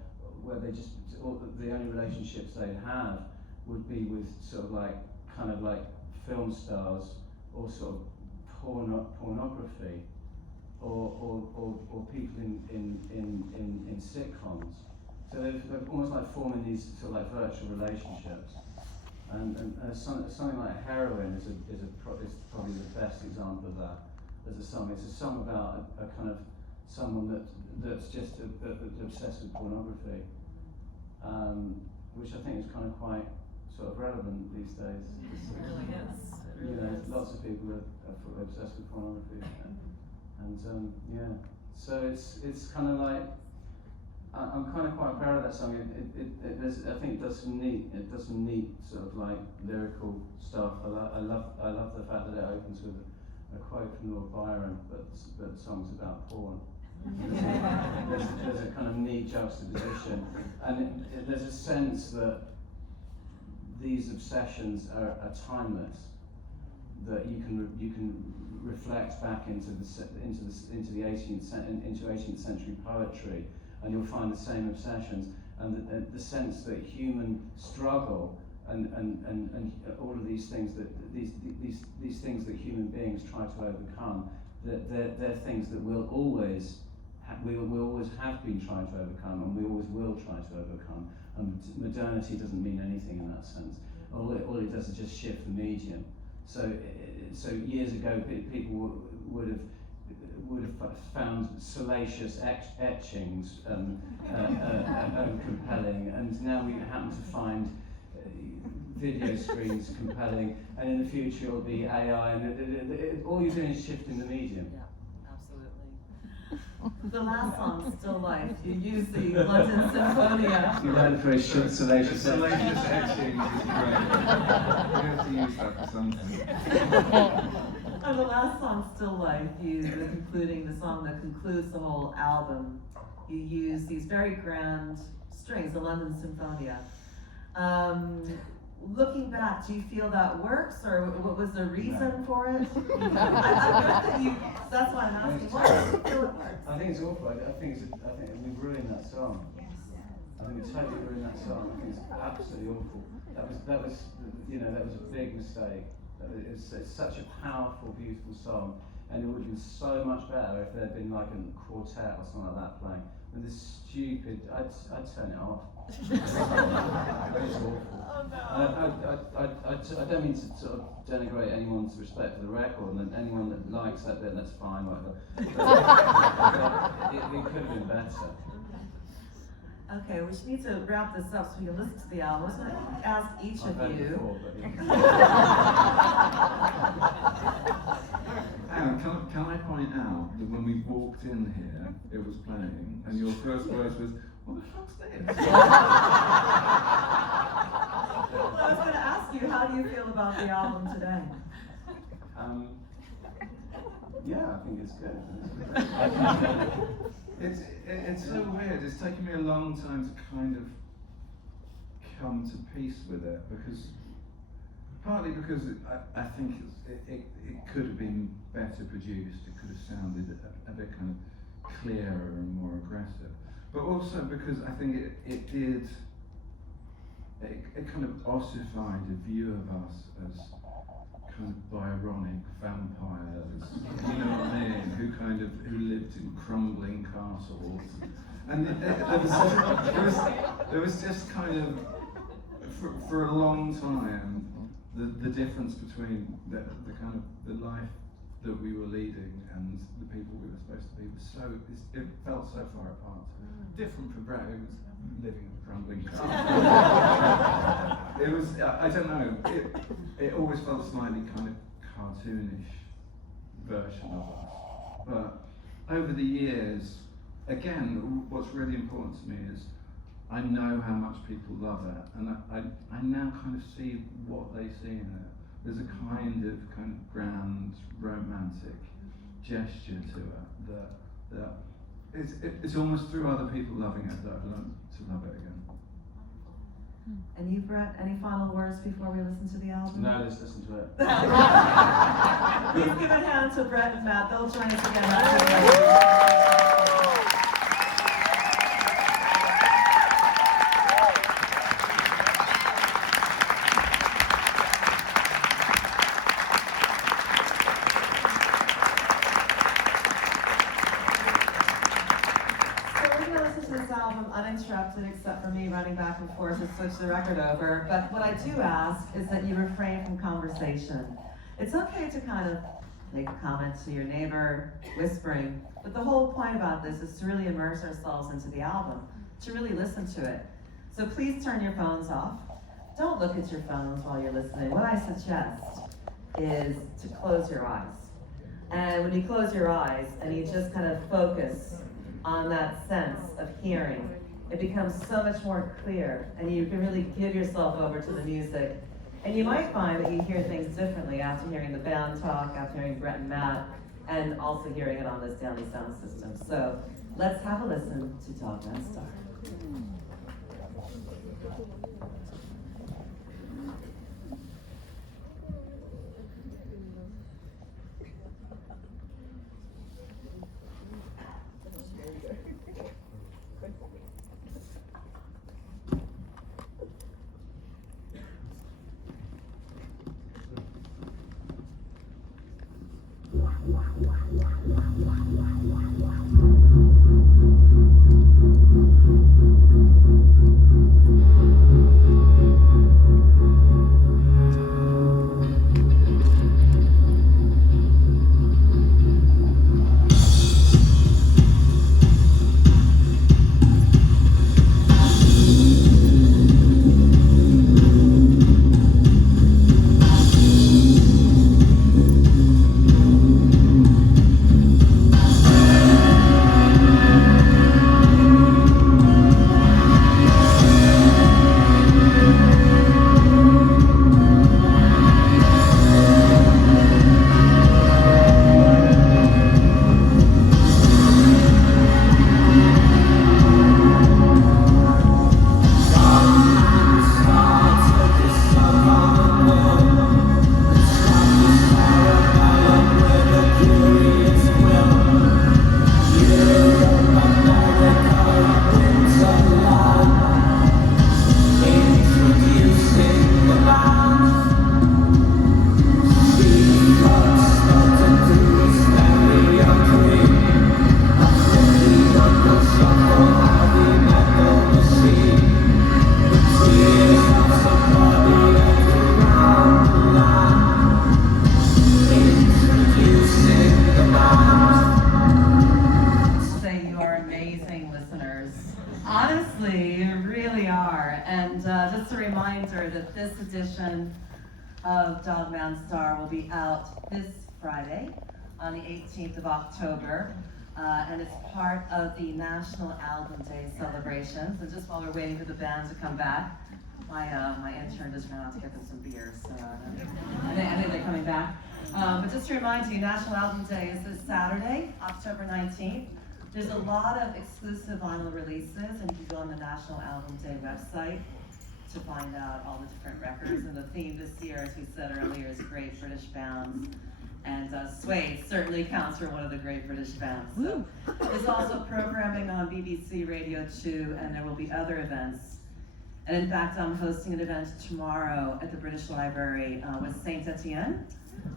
they just, the only relationships they'd have would be with sort of like, kind of like film stars or sort of pornography or people in sitcoms. So they're almost like forming these sort of like virtual relationships. And something like Heroin is probably the best example of that as a song. It's a song about a kind of someone that's just obsessed with pornography, which I think is kind of quite sort of relevant these days. It really is. It really You know, is. lots of people are obsessed with pornography, and yeah. So it's kind of like I'm kind of quite proud of that song. I think it does some neat sort of like lyrical stuff. I love the fact that it opens with a quote from Lord Byron, but the song's about porn. There's a kind of neat juxtaposition, and there's a sense that these obsessions are timeless. That you can reflect back into 18th century poetry, and you'll find the same obsessions, and the sense that human struggle and all of these things these things that human beings try to overcome, that they're things that we'll always have been trying to overcome, and we always will try to overcome. And modernity doesn't mean anything in that sense. All it does is just shift the medium. So years ago, people would have found salacious etchings compelling, and now we happen to find video screens compelling, and in the future it'll be AI, and all you're doing is shifting the medium. Yeah, absolutely. The last song, Still Life, you use the London Symphonia. You like the phrase salacious Salacious etching is great. We have to use that for something. And the last song, Still Life, the song that concludes the whole album, you use these very grand strings, the London Symphonia. Looking back, do you feel that works, or what was the reason for it? That's why I'm asking. Why do you feel it works? I think it's awful. I think we've ruined that song. I think we totally ruined that song. I think it's absolutely awful. That was a big mistake. It's such a powerful, beautiful song, and it would have been so much better if there had been like a quartet or something like that playing. With this stupid, I'd turn it off. It's awful. Oh no. I don't mean to sort of denigrate anyone's respect for the record, and anyone that likes that bit, that's fine, whatever. But it could have been better. Okay, we should need to wrap this up so we can listen to the album. I was going to ask each I've of heard it you. before, but Hang on, can I point out that when we walked in here, it was playing, and your first words was, "What the fuck's this?" Well, I was going to ask you, how do you feel about the album today? Yeah, I think it's good. It's so weird. It's taken me a long time to kind of come to peace with it, partly because I think it could have been better produced. It could have sounded a bit kind of clearer and more aggressive, but also because I think it kind of ossified a view of us as kind of Byronic vampires, you know what I mean, who lived in crumbling castles, and there was just kind of for a long time the difference between the kind of the life that we were leading and the people we were supposed to be it felt so far apart. Different for Brett, who was living in a crumbling castle. It was, I don't know, it always felt slightly kind of cartoonish version of us. But over the years, again, what's really important to me is I know how much people love it, and I now kind of see what they see in it. There's a kind of grand, romantic gesture to it that it's almost through other people loving it that I've learned to love it again. And you, Brett, any final words before we listen to the album? No, let's listen to it. Please give a hand to Brett and Matt. They'll join us again. album uninterrupted except for me running back and forth to switch the record over. But what I do ask is that you refrain from conversation. It's okay to kind of make a comment to your neighbor, whispering, but the whole point about this is to really immerse ourselves into the album, to really listen to it. So please turn your phones off. Don't look at your phones while you're listening. What I suggest is to close your eyes. And when you close your eyes and you just kind of focus on that sense of hearing, it becomes so much more clear, and you can really give yourself over to the music. And you might find that you hear things differently after hearing the band talk, after hearing Brett and Matt, and also hearing it on this Stanley sound system. So let's have a listen to Dogman Star. Honestly, you really are. And just a reminder that this edition of Dogman Star will be out this Friday on the 18th of October. And it's part of the National Album Day celebrations. And just while we're waiting for the band to come back, my intern just ran out to get them some beers. So I think they're coming back. But just to remind you, National Album Day is this Saturday, October 19th. There's a lot of exclusive vinyl releases, and you can go on the National Album Day website to find out all the different records. And the theme this year, as we said earlier, is Great British Bands. And Suede certainly counts for one of the Great British Bands. So there's also programming on BBC Radio 2, and there will be other events. And in fact, I'm hosting an event tomorrow at the British Library with Saint Etienne,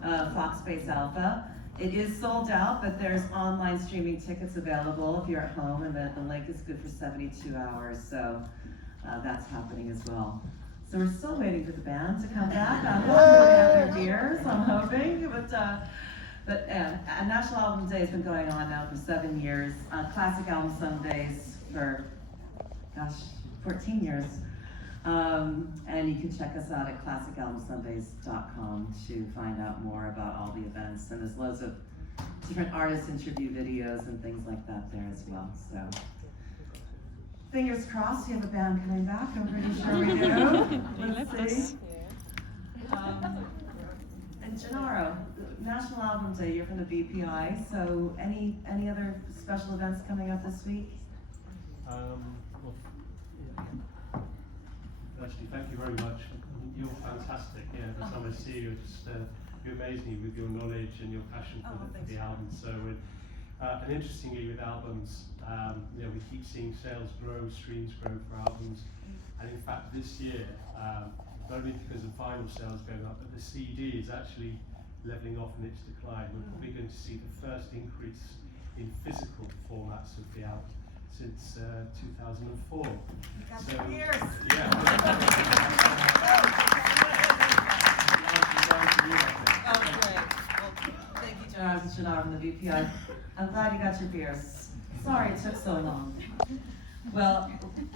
Fox Space Alpha. It is sold out, but there's online streaming tickets available if you're at home, and the link is good for 72 hours, so that's happening as well. So we're still waiting for the band to come back. I'm hoping they have their beers, I'm hoping, but National Album Day has been going on now for 7 years. Classic Album Sundays for, 14 years. And you can check us out at classicalbumsundays.com to find out more about all the events. And there's loads of different artist interview videos and things like that there as well. So, fingers crossed, you have a band coming back. I'm pretty sure we do. Let's see. And Gennaro, National Album Day, you're from the BPI. So, any other special events coming up this week? Actually, thank you very much. You're fantastic. Yeah, every time I see you, you amaze me with your knowledge and your passion for the album. So, and interestingly, with albums, we keep seeing sales grow, streams grow for albums, and in fact, this year, not only because of vinyl sales going up, but the CD is actually leveling off in its decline. We're probably going to see the first increase in physical formats of the album. since 2004. Got So, your ears. Yeah. Oh, great. Well, thank you, Janard and Janard from the VPI. I'm glad you got your beers. Sorry it took so long. Well,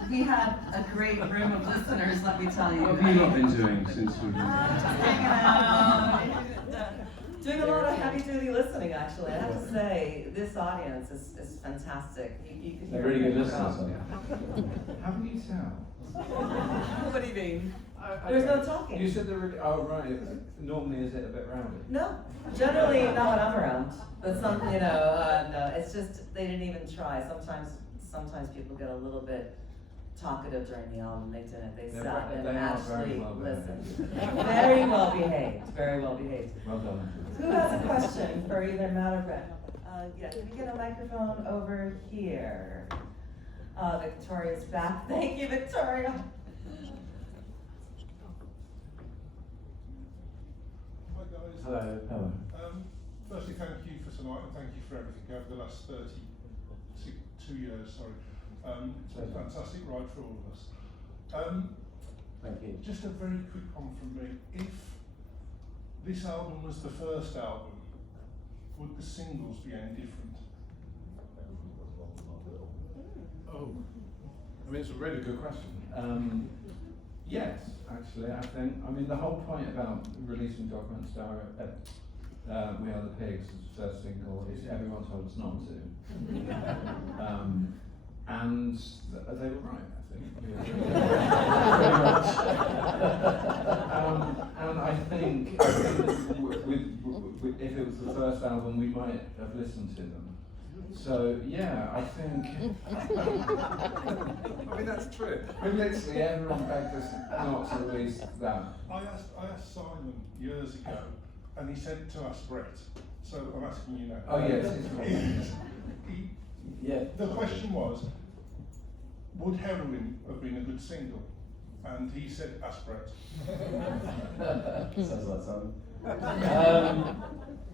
we had a great room of listeners, let me tell you. What have you not been doing since we've been Just hanging out. Doing a lot of heavy-duty listening, actually. I have to say, this audience is fantastic. You can They're hear really good it listeners, from- How can you tell? What do you mean? I There's don't- no talking. You said they're really, oh right, normally is it a bit rowdy? No, generally not when I'm around. But some, no, it's just they didn't even try. Sometimes people get a little bit talkative during the album. They didn't. They They're sat ve- and they are very actually well listened. behaved. Very well behaved. Very well behaved. Well done. Who has a question for either Matt or Brett? Yeah, can we get a microphone over here? Victoria's back. Thank you, Victoria. Hi guys. Hello. Hello. Firstly, thank you for tonight and thank you for everything over the last 2 years. Sorry, it's been a fantastic ride for all of us. Thank you. Just a very quick one from me. If this album was the first album, would the singles be any different? Oh, I mean, it's a really good question. Yes, actually, I think. I mean, the whole point about releasing Dogman Star We Are the Pigs as the first single is everyone told us not to. And they were right, I think. And I think if it was the first album, we might have listened to them. So yeah, I think. I mean that's true. But literally everyone begged us not to release that. I asked Simon years ago, and he said to ask Brett. So I'm asking you now. Oh yes, it's fine. Yeah. The question was, would Heroin have been a good single? And he said, ask Brett. Sounds like Simon.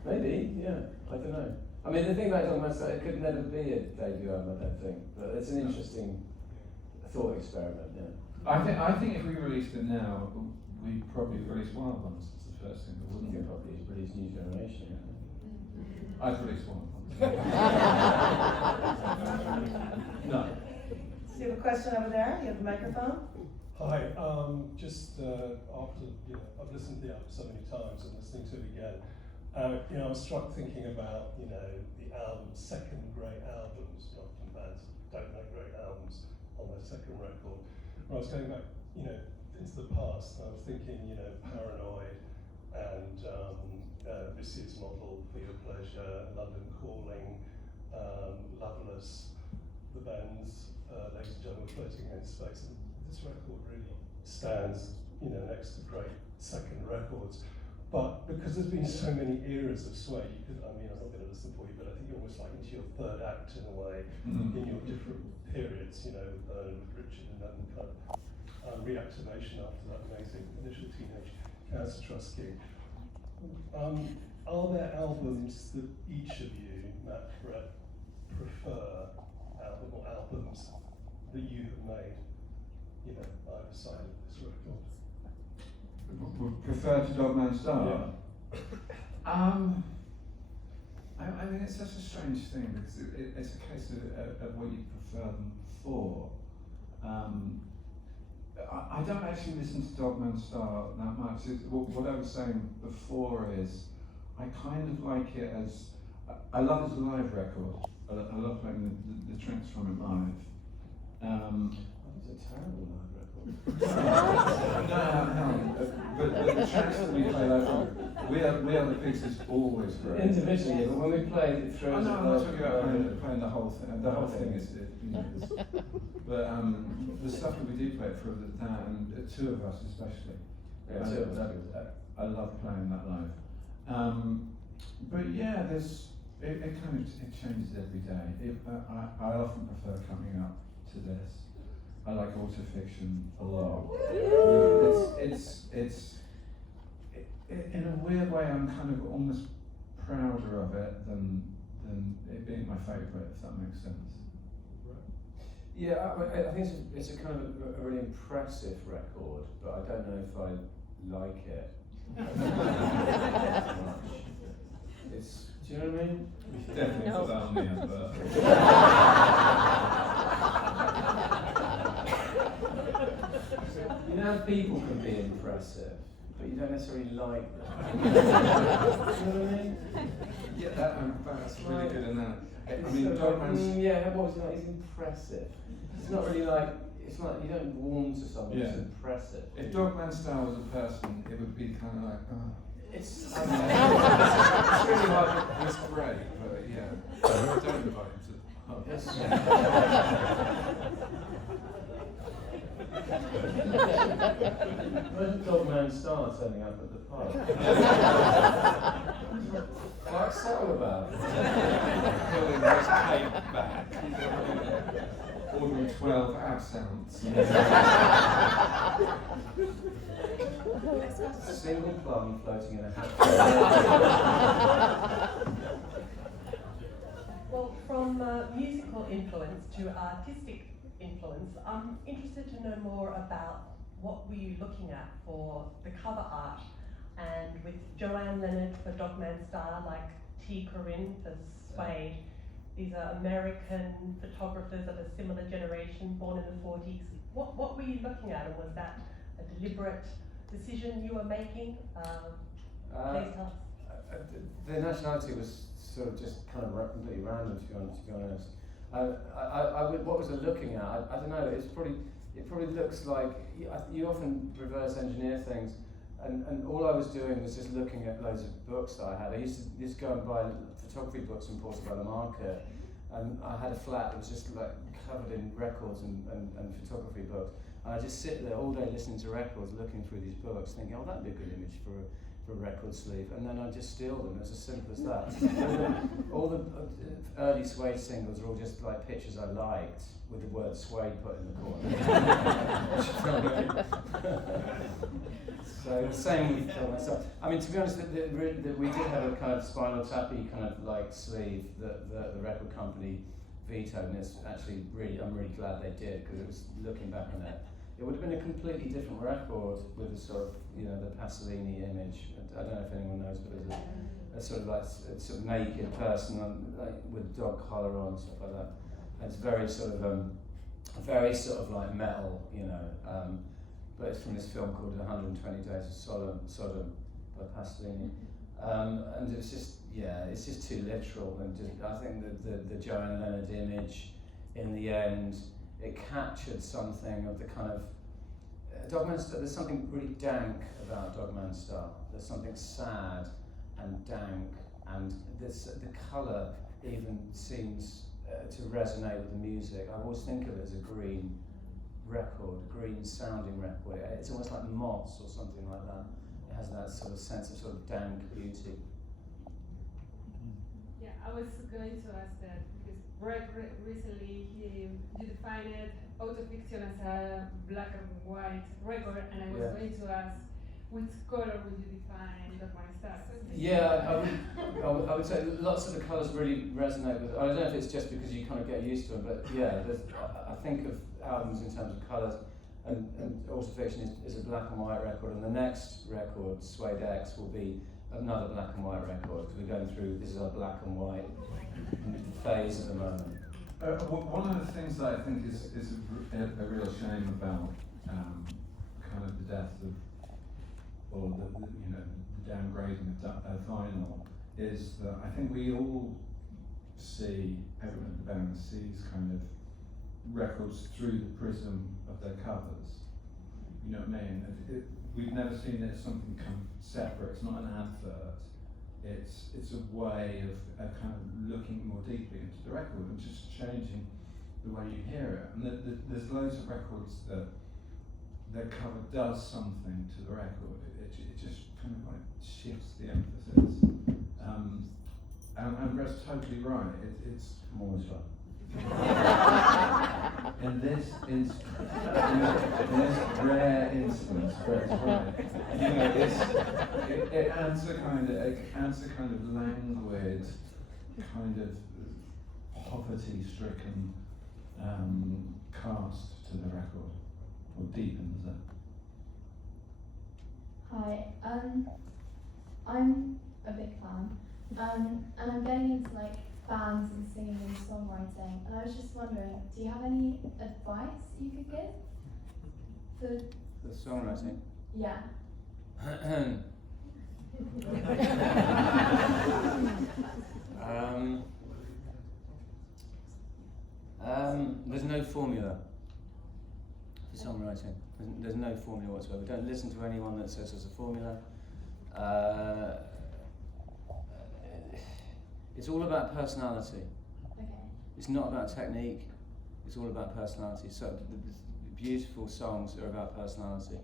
Maybe, yeah. I don't know. I mean, the thing about Dogman Star, it could never be a debut album, I don't think. But it's an interesting thought experiment, yeah. I think if we released it now, we'd probably release Wild Ones as the first single, wouldn't You we? could probably release New Generation. I'd release Wild Ones. No. So you have a question over there? You have a microphone? Hi, just after, I've listened to the album so many times and listening to it again, I was struck thinking about, the album's second great albums. Often bands don't make great albums on their second record. When I was going back, into the past, I was thinking, Paranoid and Lucy's Model, For Your Pleasure, London Calling, Loveless, The Bends, Ladies and Gentlemen, Floating in Space. And this record really stands, next to great second records. But because there's been so many eras of Sway, I'm not going to listen for you, but I think you're almost like into your third act in a way, in your different periods, with Richard and then kind of reactivation after that amazing initial Teenage Cancer Trust gig. Are there albums that each of you, Matt, Brett, prefer, albums that you have made, either side of this record? Would prefer to Dogman Star? Yeah. I mean, it's such a strange thing because it's a case of what you prefer them for. I don't actually listen to Dogman Star that much. What I was saying before is I kind of like it as I love it as a live record. I love playing the tracks from it live. It's a terrible live record. No, but the tracks that we play live, we are the Pigs is always great. Individually, but when we play it through Oh, as no, a I'm not live talking about playing the whole thing. The whole thing is, but the stuff that we do play for that, and two of us especially. Yeah, two of us. I love playing that live. But yeah, it kind of changes every day. I often prefer coming up to this. I like autofiction a lot. It's in a weird way, I'm kind of almost prouder of it than it being my favourite, if that makes sense. Right. Yeah, I think it's a kind of a really impressive record, but I don't know if I like it much. It's, do you know what I mean? Definitely put that on the advert. You know, people can be impressive, but you don't necessarily like them. You know what I mean? Yeah, that's really Right. good analogy. I It's mean, sort of Dogman's. yeah, what was it? It's impressive. It's not really like, it's not, you don't warm to someone who's Yeah. impressive. If Dogman Star was a person, it would be kind of like, oh. It's, I mean, it's really hard. It's great, but yeah, don't invite him to the pub. Imagine Dogman Star turning up at the pub. What's that all about? Pulling his cape back. Ordering 12 absinthes. Single plum floating in a hat. Well, from musical influence to artistic influence, I'm interested to know more about what were you looking at for the cover art, and with Joanne Leonard for Dogman Star, like T. Corinne for Suede. These are American photographers of a similar generation, born in the 40s. What were you looking at, and was that a deliberate decision you were making? Please tell us. The nationality was sort of just kind of completely random, to be honest. What was I looking at? I don't know. It probably looks like you often reverse engineer things, and all I was doing was just looking at loads of books that I had. I used to go and buy photography books from Portobello Market, and I had a flat that was just like covered in records and photography books. And I just sit there all day listening to records, looking through these books, thinking, oh, that'd be a good image for a record sleeve, and then I just steal them. It's as simple as that. All the early Suede singles are all just like pictures I liked with the word Suede put in the corner. So the same with Dogman Star. I mean, to be honest, we did have a kind of Spinal Tappy kind of like sleeve that the record company vetoed, and it's actually I'm really glad they did, because it was, looking back on it, it would have been a completely different record with a sort of, the Pasolini image. I don't know if anyone knows, but there's a sort of like a sort of naked person like with dog collar on, stuff like that. And it's very sort of like metal, but it's from this film called 120 Days of Sodom by Pasolini. And it's just too literal, and I think that the Joanne Leonard image, in the end, it captured something of the kind of Dogman Star. There's something really dank about Dogman Star. There's something sad and dank, and the colour even seems to resonate with the music. I always think of it as a green record, a green sounding record. It's almost like moss or something like that. It has that sort of sense of sort of dank beauty. Yeah, I was going to ask that, because recently you defined autofiction as a black and white record, and I was going to ask, which color would you define Dogman Star? Yeah, I would say lots of the colours really resonate with. I don't know if it's just because you kind of get used to them, but yeah, I think of albums in terms of colours, and Autofiction is a black and white record, and the next record, Suede X, will be another black and white record, because we're going through, this is our black and white phase at the moment. One of the things that I think is a real shame about kind of the death of, or the downgrading of vinyl, is that I think we all see, everyone at the band sees kind of records through the prism of their covers. You know what I mean? We've never seen it as something kind of separate. It's not an advert. It's a way of kind of looking more deeply into the record and just changing the way you hear it. And there's loads of records that their cover does something to the record. It just kind of like shifts the emphasis. And Brett's totally right. It's More as well. in this instance, in this rare instance, Brett's right. It adds a kind of languid, kind of poverty-stricken cast to the record, or deepens it? Hi, I'm a big fan, and I'm getting into like bands and singing and songwriting, and I was just wondering, do you have any advice you could give for The songwriting. yeah? There's no formula for songwriting. There's no formula whatsoever. Don't listen to anyone that says there's a formula. It's all about personality. Okay. It's not about technique. It's all about personality. So the beautiful songs are about personality.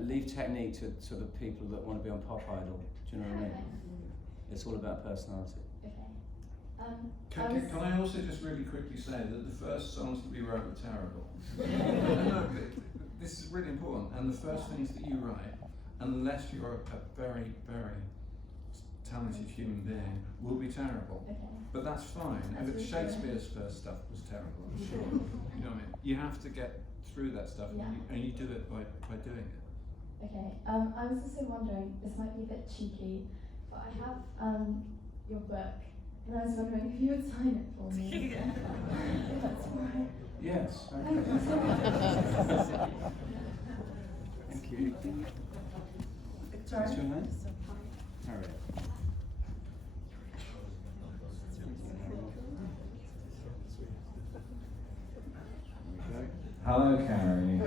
Leave technique to the people that want to be on Pop Idol. Do you know what I mean? Okay. It's all about personality. Okay. Can I also just really quickly say that the first songs that we wrote were terrible? No, but this is really important. And the first things that you write, unless you're a very, very talented human being, will be terrible. Okay. But that's fine. That's really Shakespeare's first stuff was terrible, I'm sure. You know what I mean? You have to get through that stuff, Yeah. and you do it by doing it. Okay. I was also wondering, this might be a bit cheeky, but I have your book, and I was wondering if you would sign it for me. If that's all right. Yes. Thank Okay. you so much. Thank you. What's your name? Harriet. Hello, Carrie.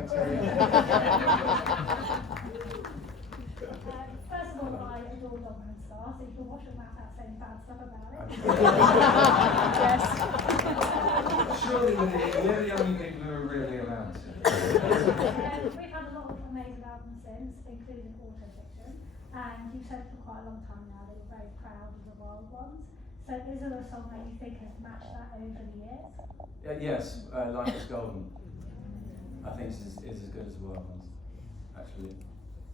First of all, I adore Dominant Star, so you can wash your mouth out saying bad stuff about it. Surely we're the only people who are really allowed to. We've had a lot of amazing albums since, including Auto Fiction, and you've said for quite a long time now that you're very proud of the Wild Ones. So is there a song that you think has matched that over the years? Yes, Life is Golden. I think it's as good as the Wild Ones, actually.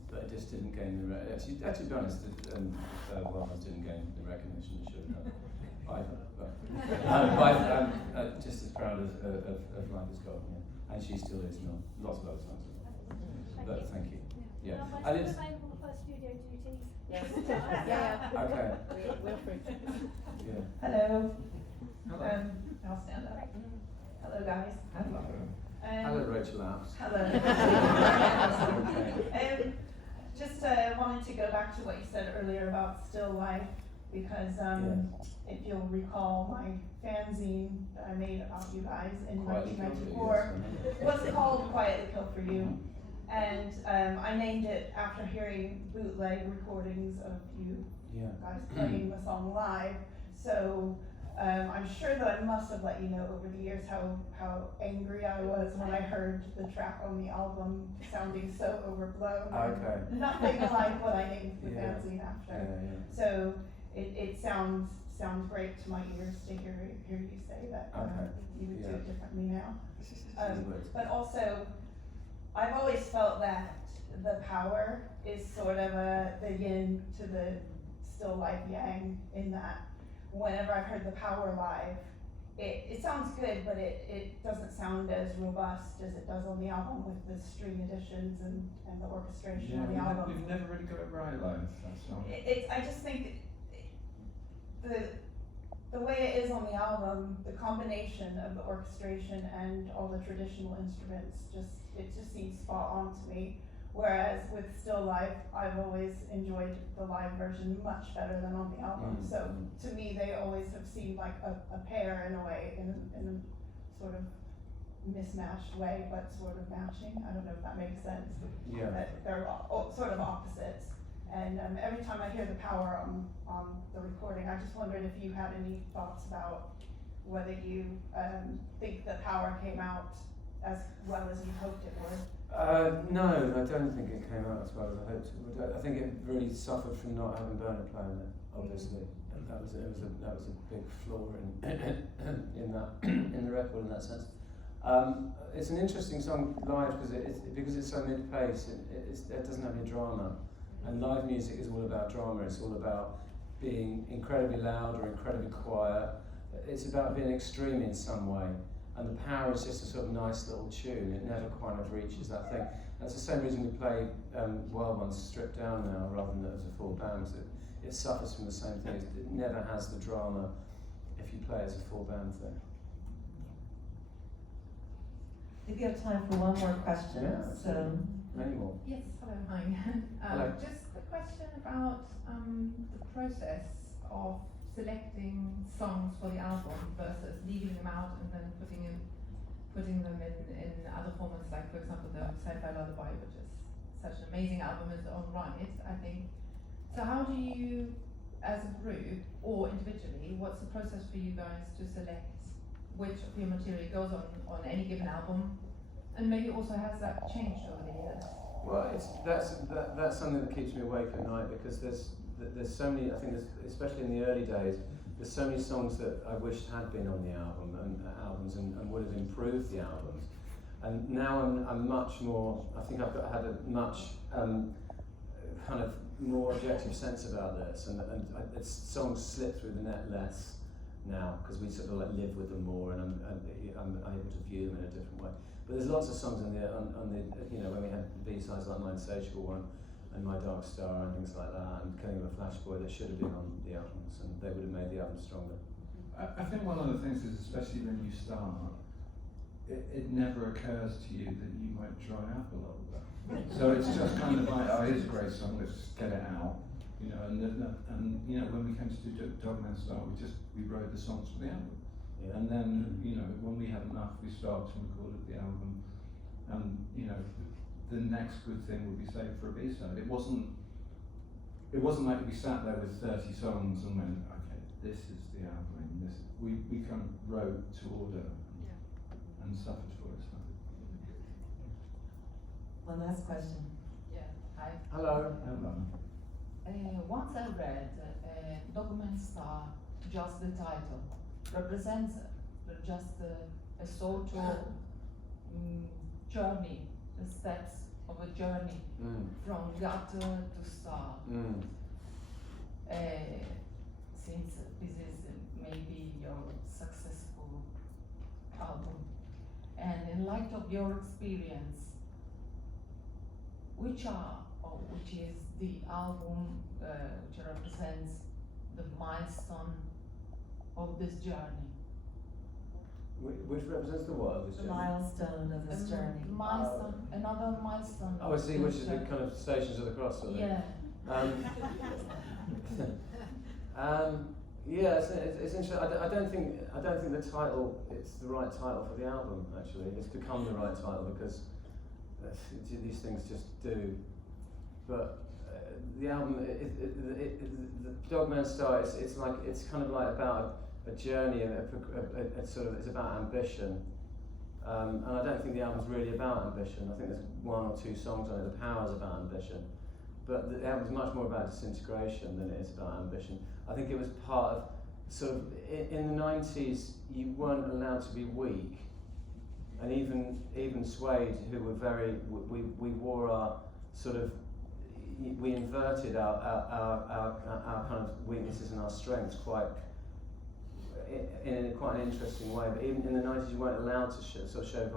But it just didn't gain the actually, to be honest, Wild Ones didn't gain the recognition it should have either. But I'm just as proud of Life is Golden, yeah. And she still is, you know, lots of other songs as well. But thank you. Yeah. Are you available for studio duties? Yes. Yeah. Okay. We're free. Yeah. Hello. Hello. I'll stand up. Hello, guys. Hello. Hello, Rachel Apps. Hello. Just wanted to go back to what you said earlier about still life, because if you'll recall, my fanzine that I made about you guys in Quietly 1994 Killed, was called Quietly Killed for You. And I named it after hearing bootleg recordings of you guys playing the song live. So I'm sure that I must have let you know over the years how angry I was when I heard the track on the album sounding so overblown. Okay. Nothing like what I named the Yeah. fanzine after. Yeah. So it sounds great to my ears to hear you say that you would do it differently now. But also, I've always felt that the power is sort of the yin to the still life yang, in that whenever I've heard the power live, it sounds good, but it doesn't sound as robust as it does on the album with the string additions and the orchestration on the album. We've never really got it right live, that song. I just think the way it is on the album, the combination of the orchestration and all the traditional instruments, it just seems spot on to me. Whereas with Still Life, I've always enjoyed the live version much better than on the album. So to me, they always have seemed like a pair in a way, in a sort of mismatched way, but sort of matching. I don't know if that makes sense. Yeah. That they're sort of opposites. And every time I hear the power on the recording, I just wondered if you had any thoughts about whether you think the power came out as well as you hoped it would. No, I don't think it came out as well as I hoped it would. I think it really suffered from not having Bernard playing it, obviously. That was a big flaw in the record in that sense. It's an interesting song live because it's so mid-pace. It doesn't have any drama, and live music is all about drama. It's all about being incredibly loud or incredibly quiet. It's about being extreme in some way, and the power is just a sort of nice little tune. It never quite reaches that thing. That's the same reason we play Wild Ones stripped down now rather than as a full band. It suffers from the same thing. It never has the drama if you play it as a full band thing. If you have time for one more question, so. Many more. Yes, hello, hi. Hello. Just a question about the process of selecting songs for the album versus leaving them out and then putting them in other formats, like for example the Sci-Fi Lullaby, which is such an amazing album in its own right, I think. So how do you, as a group or individually, what's the process for you guys to select which of your material goes on any given album? And maybe also has that changed over the years? Well, that's something that keeps me awake at night, because there's so many. I think especially in the early days, there's so many songs that I wished had been on the albums and would have improved the albums. And now I'm much more. I think I've had a much kind of more objective sense about this, and it's songs slip through the net less now because we sort of like live with them more, and I'm able to view them in a different way. But there's lots of songs on the you know, when we had B-sides like My Insatiable One and My Dark Star and things like that, and Killing of a Flash Boy, that should have been on the albums, and they would have made the album stronger. I think one of the things is, especially when you start, it never occurs to you that you might dry up a little bit. So it's just kind of like, oh, here's a great song, let's just get it out. You know, and you know, when we came to do Dogman Star, we wrote the songs for the album. Yeah. And then, you know, when we had enough, we started to record the album. And, you know, the next good thing would be saved for a B-side. It wasn't like we sat there with 30 songs and went, okay, this is the album. We kind of wrote to order and suffered for it. One last question. Yeah, hi. Hello. Hello. Once I read Document Star, just the title, represents just a sort of journey, the steps of a journey from gutter to star. Since this is maybe your successful album, and in light of your experience, which is the album which represents the milestone of this journey? Which represents the what of this The journey? milestone of this journey. Milestone, another milestone. Oh, I see, of which this is the journey. kind of Stations of the Cross, sort of thing. Yeah. Yeah, it's interesting. I don't think the title it's the right title for the album. Actually, it's become the right title because these things just do. But the album, the Dogman Star, it's kind of like about a journey, a sort of, it's about ambition. And I don't think the album's really about ambition. I think there's one or two songs on it. The Power's about ambition. But the album's much more about disintegration than it is about ambition. I think it was part of, sort of, in the 90s, you weren't allowed to be weak. And even Suede, who were very, we wore our sort of, we inverted our kind of weaknesses and our strengths quite, in quite an interesting way. But even in the 90s, you weren't allowed to show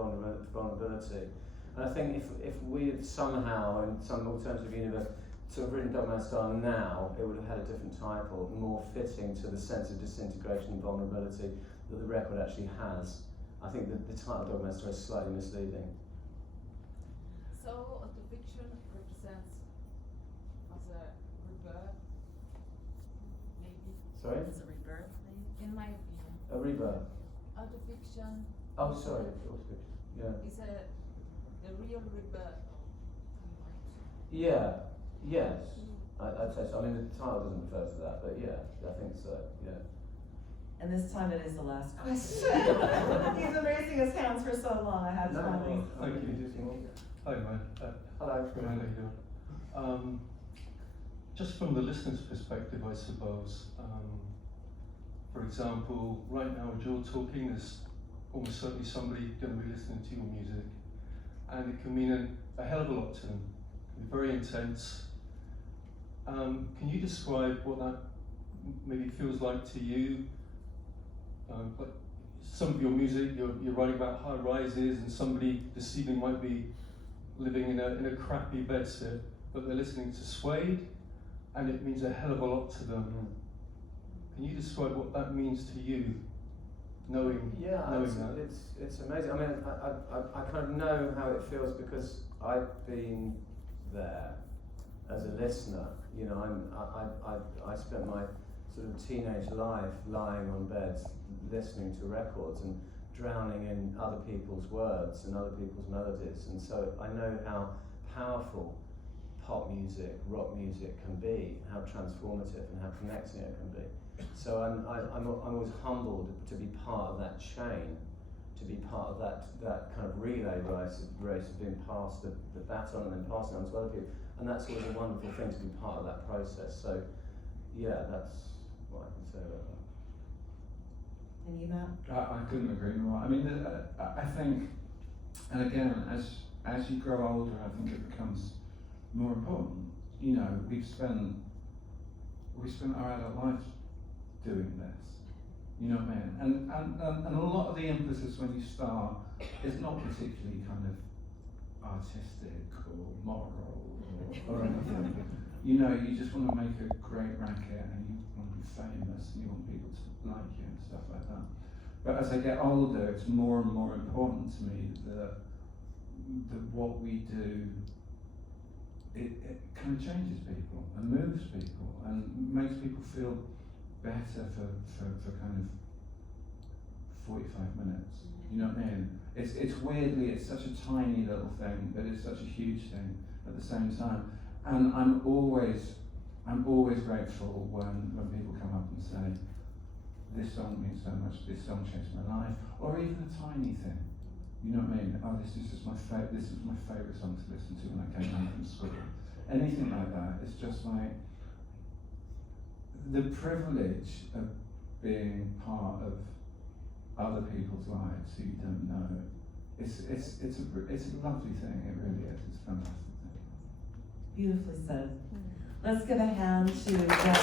vulnerability. And I think if we had somehow, in some alternative universe, sort of written Dogman Star now, it would have had a different title, more fitting to the sense of disintegration and vulnerability that the record actually has. I think that the title Dogman Star is slightly misleading. So the fiction represents as a rebirth, maybe. Sorry? As a rebirth, maybe. In my opinion. A rebirth. Autofiction. Oh, sorry. Yeah. Is the real rebirth of mind. Yeah. Yes. I'd say so. I mean, the title doesn't refer to that, but yeah, I think so. Yeah. And this time it is the last question. He's been raising his hands for so long, I had to finally. Thank you. Hi, man. Hello. How are you? Just from the listener's perspective, I suppose. For example, right now, as you're talking, there's almost certainly somebody going to be listening to your music, and it can mean a hell of a lot to them. It can be very intense. Can you describe what that maybe feels like to you? But some of your music, you're writing about high rises, and somebody this evening might be living in a crappy bedsit, but they're listening to Suede, and it means a hell of a lot to them. Can you describe what that means to you, knowing that? It's amazing. I mean, I kind of know how it feels because I've been there as a listener. You know, I spent my sort of teenage life lying on beds, listening to records and drowning in other people's words and other people's melodies, and so I know how powerful pop music, rock music can be, how transformative and how connecting it can be. So I'm always humbled to be part of that chain, to be part of that kind of relay race of being passed the baton and then passing on to other people, and that's always a wonderful thing to be part of that process. So yeah, that's what I can say about that. And you, Matt? I couldn't agree more. I mean, I think, and again, as you grow older, I think it becomes more important. You know, we spent our adult lives doing this. You know what I mean? And a lot of the emphasis when you start is not particularly kind of artistic or moral or anything. You know, you just want to make a great racket and you want to be famous and you want people to like you and stuff like that. But as I get older, it's more and more important to me that what we do, it kind of changes people and moves people and makes people feel better for kind of 45 minutes. You know what I mean? It's weirdly, it's such a tiny little thing, but it's such a huge thing at the same time. And I'm always grateful when people come up and say, this song means so much, this song changed my life, or even a tiny thing. You know what I mean? Oh, this is my favourite song to listen to when I came home from school. Anything like that. It's just like the privilege of being part of other people's lives who you don't know. It's a lovely thing. It really is. It's a fantastic thing. Beautifully said. Let's give a hand to Jeff.